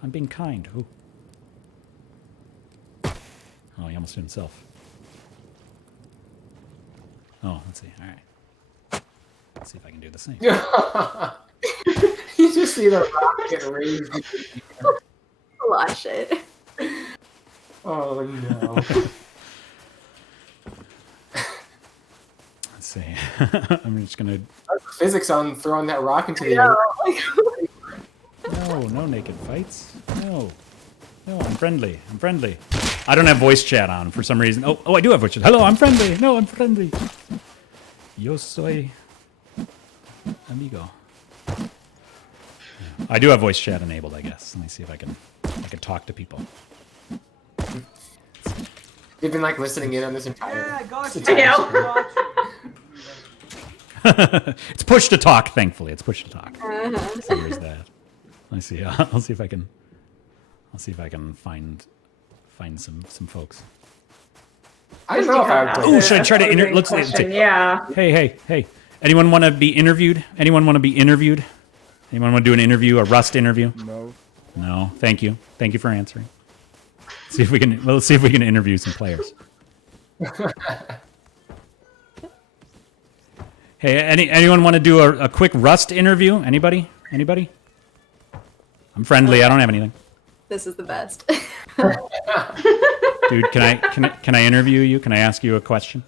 I'm being kind. Ooh. Oh, he almost hit himself. Oh, let's see. All right. Let's see if I can do the same. You just see the rocket raised. Watch it. Oh no. Let's see. I'm just going to... Physics on throwing that rock into the air. No naked fights. No, I'm friendly. I don't have voice chat on for some reason. Oh, I do have voice chat. Hello, I'm friendly. No, I'm friendly. Yo soy amigo. I do have voice chat enabled, I guess. Let me see if I can talk to people. You've been like listening in on this entire. I know. It's push to talk, thankfully. It's push to talk. So there's that. Let's see. I'll see if I can find some folks. I don't know if I would play. Oh, should I try to let's see. Yeah. Hey. Anyone want to be interviewed? Anyone want to do an interview, a Rust interview? No. Thank you for answering. Let's see if we can interview some players. Hey, anyone want to do a quick Rust interview? Anybody? I'm friendly. I don't have anything. This is the best. Dude, can I interview you? Can I ask you a question?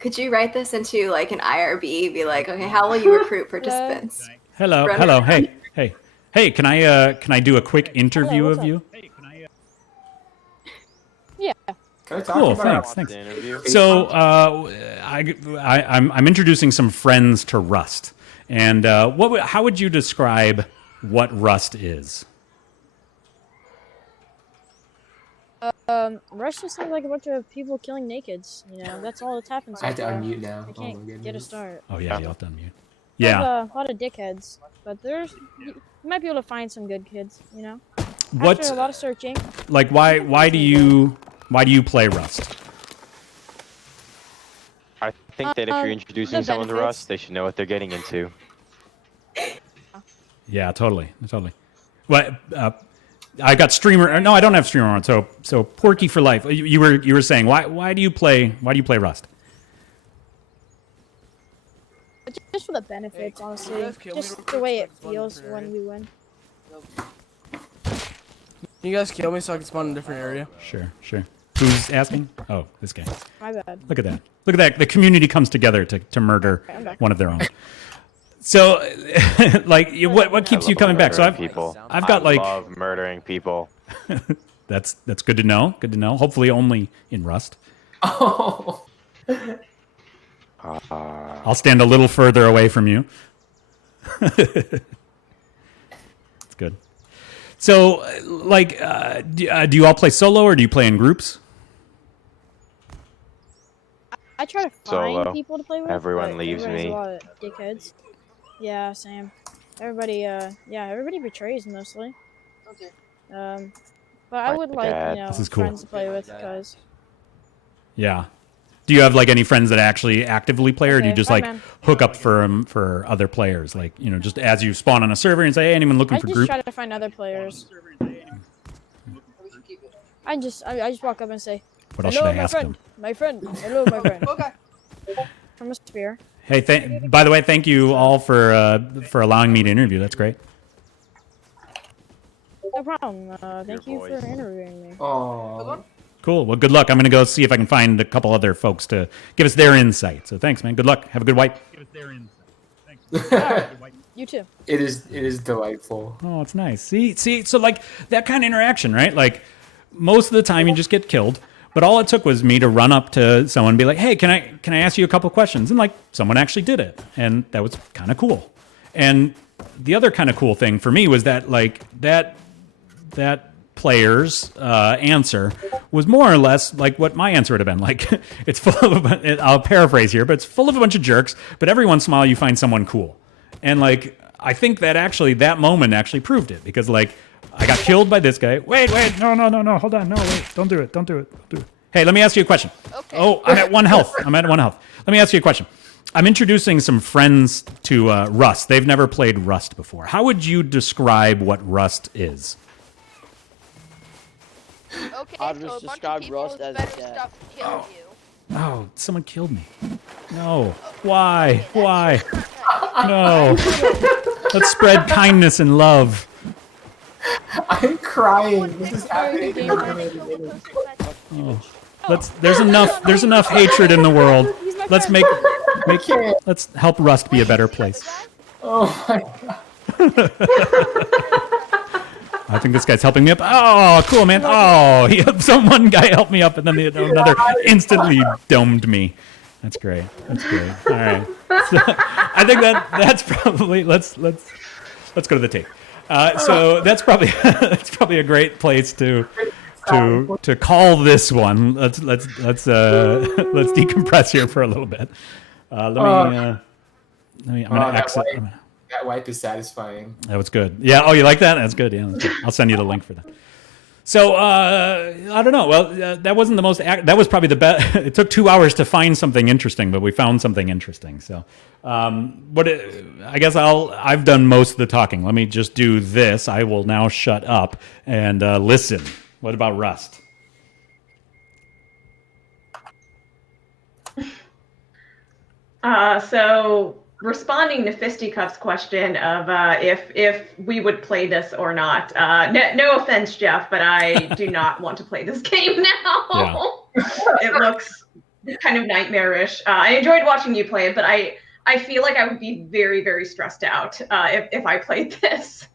Could you write this into like an IRB? Be like, okay, how will you recruit participants? Hello, Run hello, around. hey. Can I do a quick interview what's of up? you? Yeah. Can I talk Cool, about thanks. The interview. So I'm introducing some friends to Rust, and how would you describe what Rust is? Rush just sounds like a bunch of people killing nakeds. You know, that's all that's happened so I have to far. unmute now. I Oh can't my get a goodness. start. Oh yeah, you have to unmute. There's Yeah. a lot of dickheads, but you might be able to find some good kids. You know, What after a lot of searching. like why do you play Rust? I think that if you're introducing the someone to benefits. Rust, they should know what they're getting into. Yeah, totally. What? I got streamer. No, I don't have streamer on. So Porky for life. You were saying why do you play Rust? Just for the benefits, honestly. Just the way it feels when we win. Can you guys kill me so I can spawn in a different area? Sure. Who's asking? Oh, this guy. My bad. Look at that. The community comes together to murder I'm back. one of their own. So, like, what keeps you coming back? So Murdering people. I've got I like love murdering people. that's good to know. Good to know. Hopefully, only in Rust. Oh. I'll stand a little further away from you. It's good. So, like, do you all play solo or do you play in groups? I try to find Solo. people to play with. Everyone but leaves everybody's me. A lot of dickheads. Yeah, same. Everybody, everybody betrays mostly. Okay. But I My would like, dad. you know, This is cool. friends to play with because. Yeah. Do you have like any friends that actually actively play, or do you Okay, just bye, like man. hook up for other players? Like, you know, just as you spawn on a server and say, hey, anyone looking I for just group? try to find other players. I just walk up and say, What else should "Hello, I my ask friend. them? My friend. Hello, my friend." Okay. From a spear. Hey, by the way, thank you all for allowing me to interview. That's great. No problem. Thank you voice. for interviewing me. Oh. Cool. Well, good luck. I'm going to go see if I can find a couple other folks to give us their insight. So thanks, man. Good luck. Have a good wipe. You too. It is delightful. Oh, it's nice. See. So like that kind of interaction, right? Like most of the time you just get killed, but all it took was me to run up to someone and be like, "Hey, can I ask you a couple questions?" And like someone actually did it, and that was kind of cool. And the other kind of cool thing for me was that like that player's answer was more or less like what my answer would have been. Like it's full of I'll paraphrase here, but it's full of a bunch of jerks. But every once in a while you find someone cool. And like, I think that moment actually proved it, because like, I got killed by this guy. Wait, no, hold on, no, wait, don't do it. Hey, let me ask you a question. Okay. Oh, I'm at 1 health. Let me ask you a question. I'm introducing some friends to Rust. They've never played Rust before. How would you describe what Rust is? Okay, I've so just a bunch of described people Rust with as better dead. stuff killed you. Oh, someone killed me. No. Why? No. Let's spread kindness and love. I'm crying. This is happening. There's enough hatred in the world. Let's let's help Rust be a better place. Oh my god. I think this guy's helping me up. Oh, cool, man. Oh, one guy helped me up, and then another instantly domed me. That's great. All right. So, I think that's probably let's go to the tape. So that's probably a great place to call this one. Let's decompress here for a little bit. I'm gonna exit. That wipe is satisfying. That was good. Yeah. Oh, you like that? That's good. Yeah. That's good. I'll send you the link for that. So I don't know. Well, that wasn't the most. That was probably the best. It took 2 hours to find something interesting, but we found something interesting. So, I guess I've done most of the talking. Let me just do this. I will now shut up and listen. What about Rust? So responding to Fisticuff's question of if we would play this or not. No offense, Jeff, but I do not want to play this game now. It looks kind of nightmarish. I enjoyed watching you play it, but I feel like I would be very, very stressed out if I played this.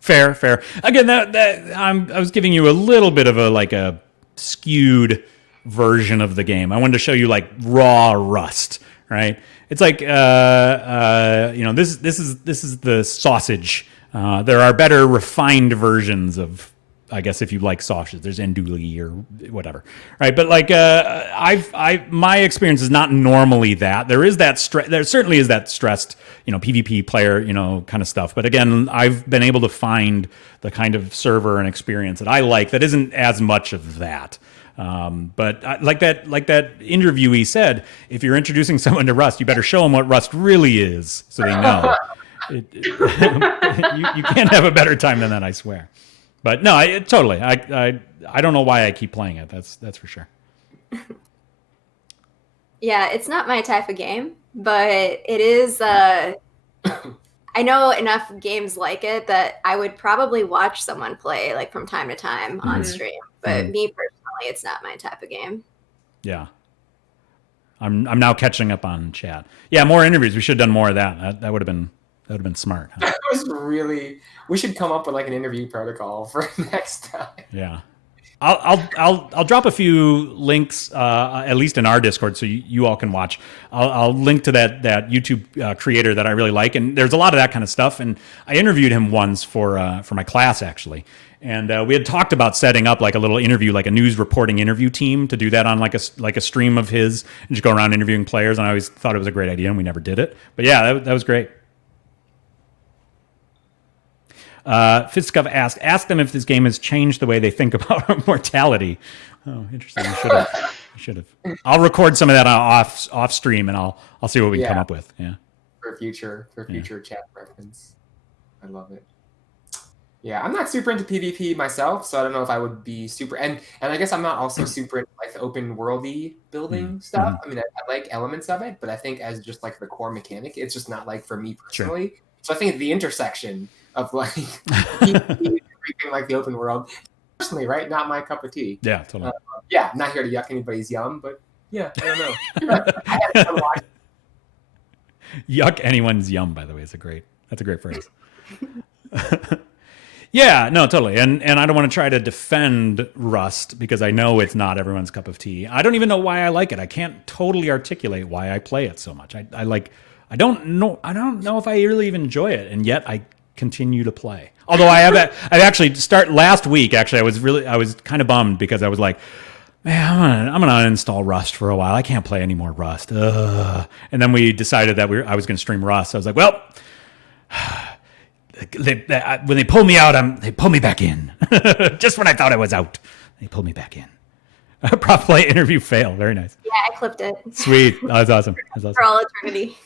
Fair. Again, I was giving you a little bit of a skewed version of the game. I wanted to show you like raw Rust, right? It's like this is the sausage. There are better refined versions of, I guess, if you like sausage, there's andouille or whatever, right? But like my experience is not normally that. There certainly is that stressed, PvP player, kind of stuff. But again, I've been able to find the kind of server and experience that I like that isn't as much of that. But like that interviewee said, if you're introducing someone to Rust, you better show them what Rust really is, so they know. You can't have a better time than that, I swear. But no, totally. I don't know why I keep playing it. That's for sure. Yeah, it's not my type of game, but it is. I know enough games like it that I would probably watch someone play like from time to time on stream. But me personally, it's not my type of game. Yeah. I'm now catching up on chat. Yeah, more interviews. We should have done more of that. That would have been smart. Huh? That was really. We should come up with like an interview protocol for next time. Yeah. I'll drop a few links, at least in our Discord, so you all can watch. I'll link to that YouTube creator that I really like, and there's a lot of that kind of stuff. And I interviewed him once for my class actually, and we had talked about setting up like a little interview, like a news reporting interview team to do that on like a stream of his and just go around interviewing players. And I always thought it was a great idea, and we never did it. But yeah, that was great. Fitzcuff asked, ask them if this game has changed the way they think about mortality. Oh, interesting. I should have. I'll record some of that off stream, and I'll see what we can come up with. Yeah. For future chat reference. I love it. Yeah, I'm not super into PvP myself, so I don't know if I would be super. And I guess I'm not also super into like the open worldy building stuff. I mean, I like elements of it, but I think as just like the core mechanic, it's just not like for me personally. Sure. So I think the intersection of like everything like the open world, personally, right? Not my cup of tea. Yeah, totally. Yeah, not here to yuck anybody's yum, but yeah, I don't know. I had fun watching. Yuck anyone's yum, by the way, that's a great phrase. Yeah, no, totally. And I don't want to try to defend Rust because I know it's not everyone's cup of tea. I don't even know why I like it. I can't totally articulate why I play it so much. I don't know if I really even enjoy it, and yet I continue to play. Although I actually last week. Actually, I was kind of bummed because I was like, man, I'm gonna uninstall Rust for a while. I can't play any more Rust. Ugh. And then we decided that I was gonna stream Rust. I was like, well, when they pull me out, they pull me back in. Just when I thought I was out, they pull me back in. ProfsPlay interview fail. Very nice. Yeah, I clipped it. Sweet. Oh, that's awesome. For all eternity.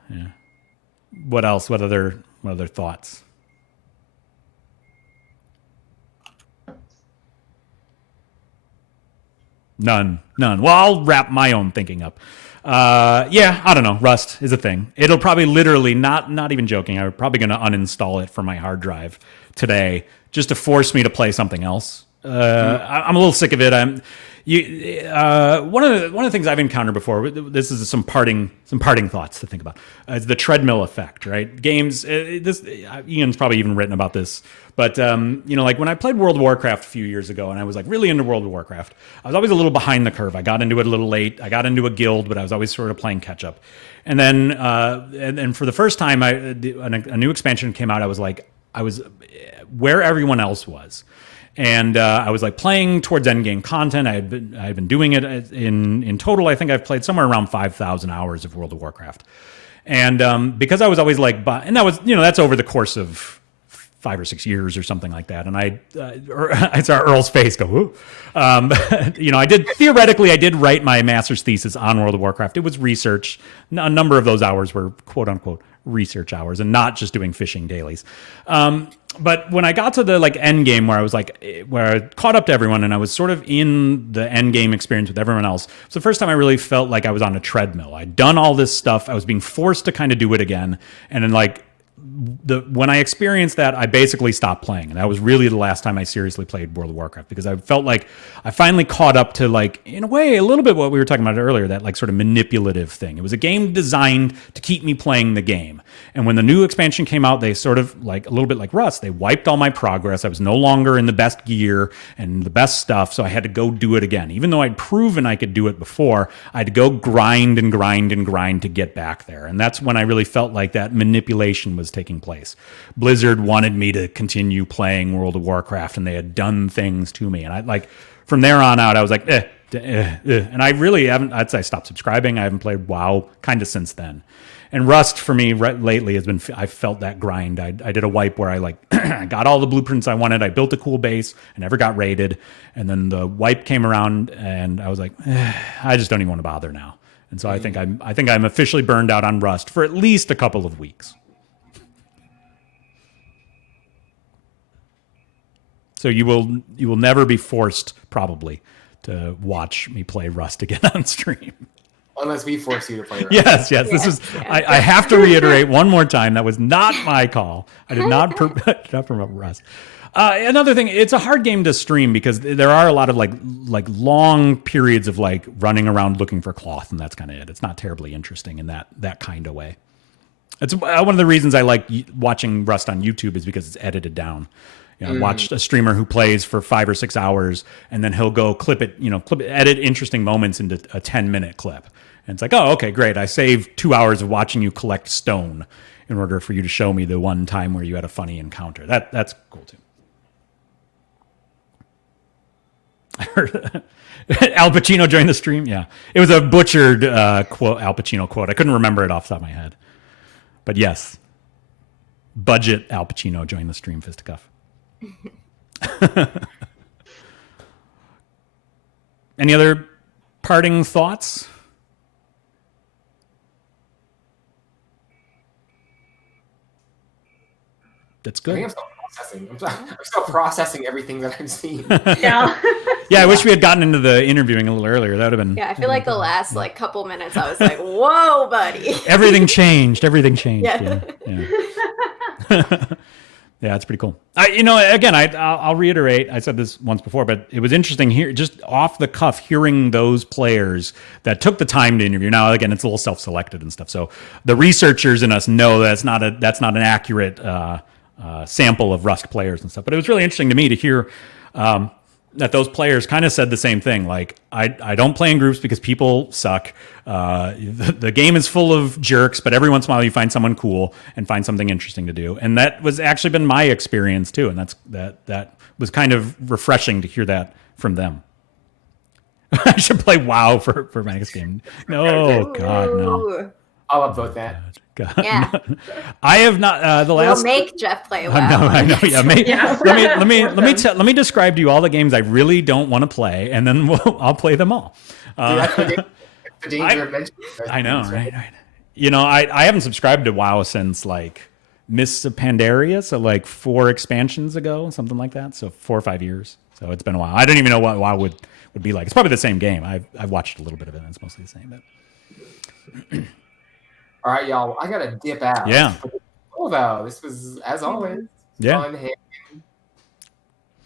Yeah. What else? What other thoughts? None. Well, I'll wrap my own thinking up. Yeah, I don't know. Rust is a thing. It'll probably literally, not even joking, I'm probably going to uninstall it from my hard drive today just to force me to play something else. I'm a little sick of it. One of the things I've encountered before, this is some parting thoughts to think about, is the treadmill effect, right? Games, Ian's probably even written about this, but like when I played World of Warcraft a few years ago, and I was like really into World of Warcraft, I was always a little behind the curve. I got into it a little late. I got into a guild, but I was always sort of playing catch up. And then, and for the first time, a new expansion came out. I was where everyone else was. And I was like playing towards endgame content. I had been doing it in total. I think I've played somewhere around 5,000 hours of World of Warcraft. And because I was always like, and that was, that's over the course of 5 or 6 years or something like that. And I saw Earl's face go, whoo. I did write my master's thesis on World of Warcraft. It was research. A number of those hours were quote unquote research hours and not just doing fishing dailies. But when I got to the like end game where I was like, where I caught up to everyone and I was sort of in the end game experience with everyone else, it's the first time I really felt like I was on a treadmill. I'd done all this stuff. I was being forced to kind of do it again. And then like, when I experienced that, I basically stopped playing. And that was really the last time I seriously played World of Warcraft, because I felt like I finally caught up to, like, in a way, a little bit what we were talking about earlier, that like sort of manipulative thing. It was a game designed to keep me playing the game. And when the new expansion came out, they sort of, like a little bit like Rust, they wiped all my progress. I was no longer in the best gear and the best stuff, so I had to go do it again. Even though I'd proven I could do it before, I had to go grind and grind and grind to get back there. And that's when I really felt like that manipulation was taking place. Blizzard wanted me to continue playing World of Warcraft, and they had done things to me. And I like, from there on out, I was like, and I really haven't, I'd say I stopped subscribing. I haven't played WoW kind of since then. And Rust for me lately has been, I felt that grind. I did a wipe where I like I got all the blueprints I wanted. I built a cool base. I never got raided. And then the wipe came around and I was like, I just don't even want to bother now. And so I think I'm officially burned out on Rust for at least a couple of weeks. So you will never be forced, probably, to watch me play Rust again on stream. Unless we force you to play Rust. Yes. This is. I have to reiterate one more time. That was not my call. I did not promote Rust. Another thing, it's a hard game to stream because there are a lot of like long periods of like running around looking for cloth, and that's kind of it. It's not terribly interesting in that kind of way. It's one of the reasons I like watching Rust on YouTube is because it's edited down. You know, I watched a streamer who plays for 5 or 6 hours, and then he'll go edit interesting moments into a 10-minute clip. And it's like, oh, okay, great. I saved 2 hours of watching you collect stone in order for you to show me the one time where you had a funny encounter. That's cool too. I heard Al Pacino joined the stream. Yeah, it was a butchered quote, Al Pacino quote. I couldn't remember it off the top of my head, but yes, budget Al Pacino joined the stream. Fisticuff. Any other parting thoughts? That's good. I think I'm still processing everything that I'm seeing. Yeah. Yeah, I wish we had gotten into the interviewing a little earlier. That would have been. Yeah, I feel like the last like couple minutes I was like, "Whoa, buddy!" Everything changed. Yeah. Yeah. Yeah, it's pretty cool. Again, I'll reiterate. I said this once before, but it was interesting here, just off the cuff, hearing those players that took the time to interview. Now, again, it's a little self-selected and stuff, so the researchers in us know that's not an accurate sample of Rust players and stuff. But it was really interesting to me to hear that those players kind of said the same thing. Like, I don't play in groups because people suck. The game is full of jerks, but every once in a while you find someone cool and find something interesting to do. And that was actually been my experience too. And that was kind of refreshing to hear that from them. I should play WoW for my next game. No, God, no. I'll upvote that. God. Yeah. I have not the last. We'll make Jeff play WoW. I know. Yeah, Yeah. let me describe to you all the games I really don't want to play, and then I'll play them all. That's the danger of mentioning those I know, things, right? You know, I haven't subscribed to WoW since like Mists of Pandaria, so like 4 expansions ago, something like that. So 4 or 5 years. So it's been a while. I don't even know what WoW would be like. It's probably the same game. I've watched a little bit of it, and it's mostly the same. But All right, y'all. I gotta dip out. Yeah. Cool though. This was, as always, fun,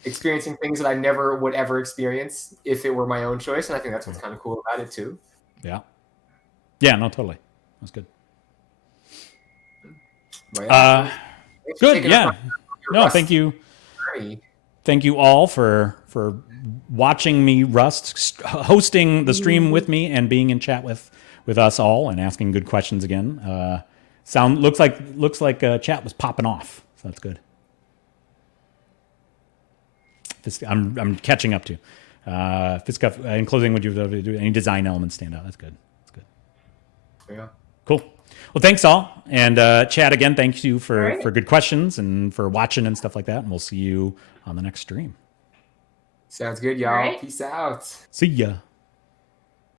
experiencing things that I never would ever experience if it were my own choice, and I think that's what's kind of cool about it too. Yeah. Yeah. No, totally. That's good. Right. Good. Yeah. No, thank you. Thank you all for watching me Rust, hosting the stream with me, and being in chat with us all and asking good questions again. Looks like chat was popping off, so that's good. I'm catching up to. Fitzcuff, in closing, would you do any design elements stand out? That's good. Yeah. Cool. Well, thanks all, and chat again. Thank you for good questions and for watching and stuff like that. And we'll see you on the next stream. Sounds good, y'all. All right. Peace out. See ya.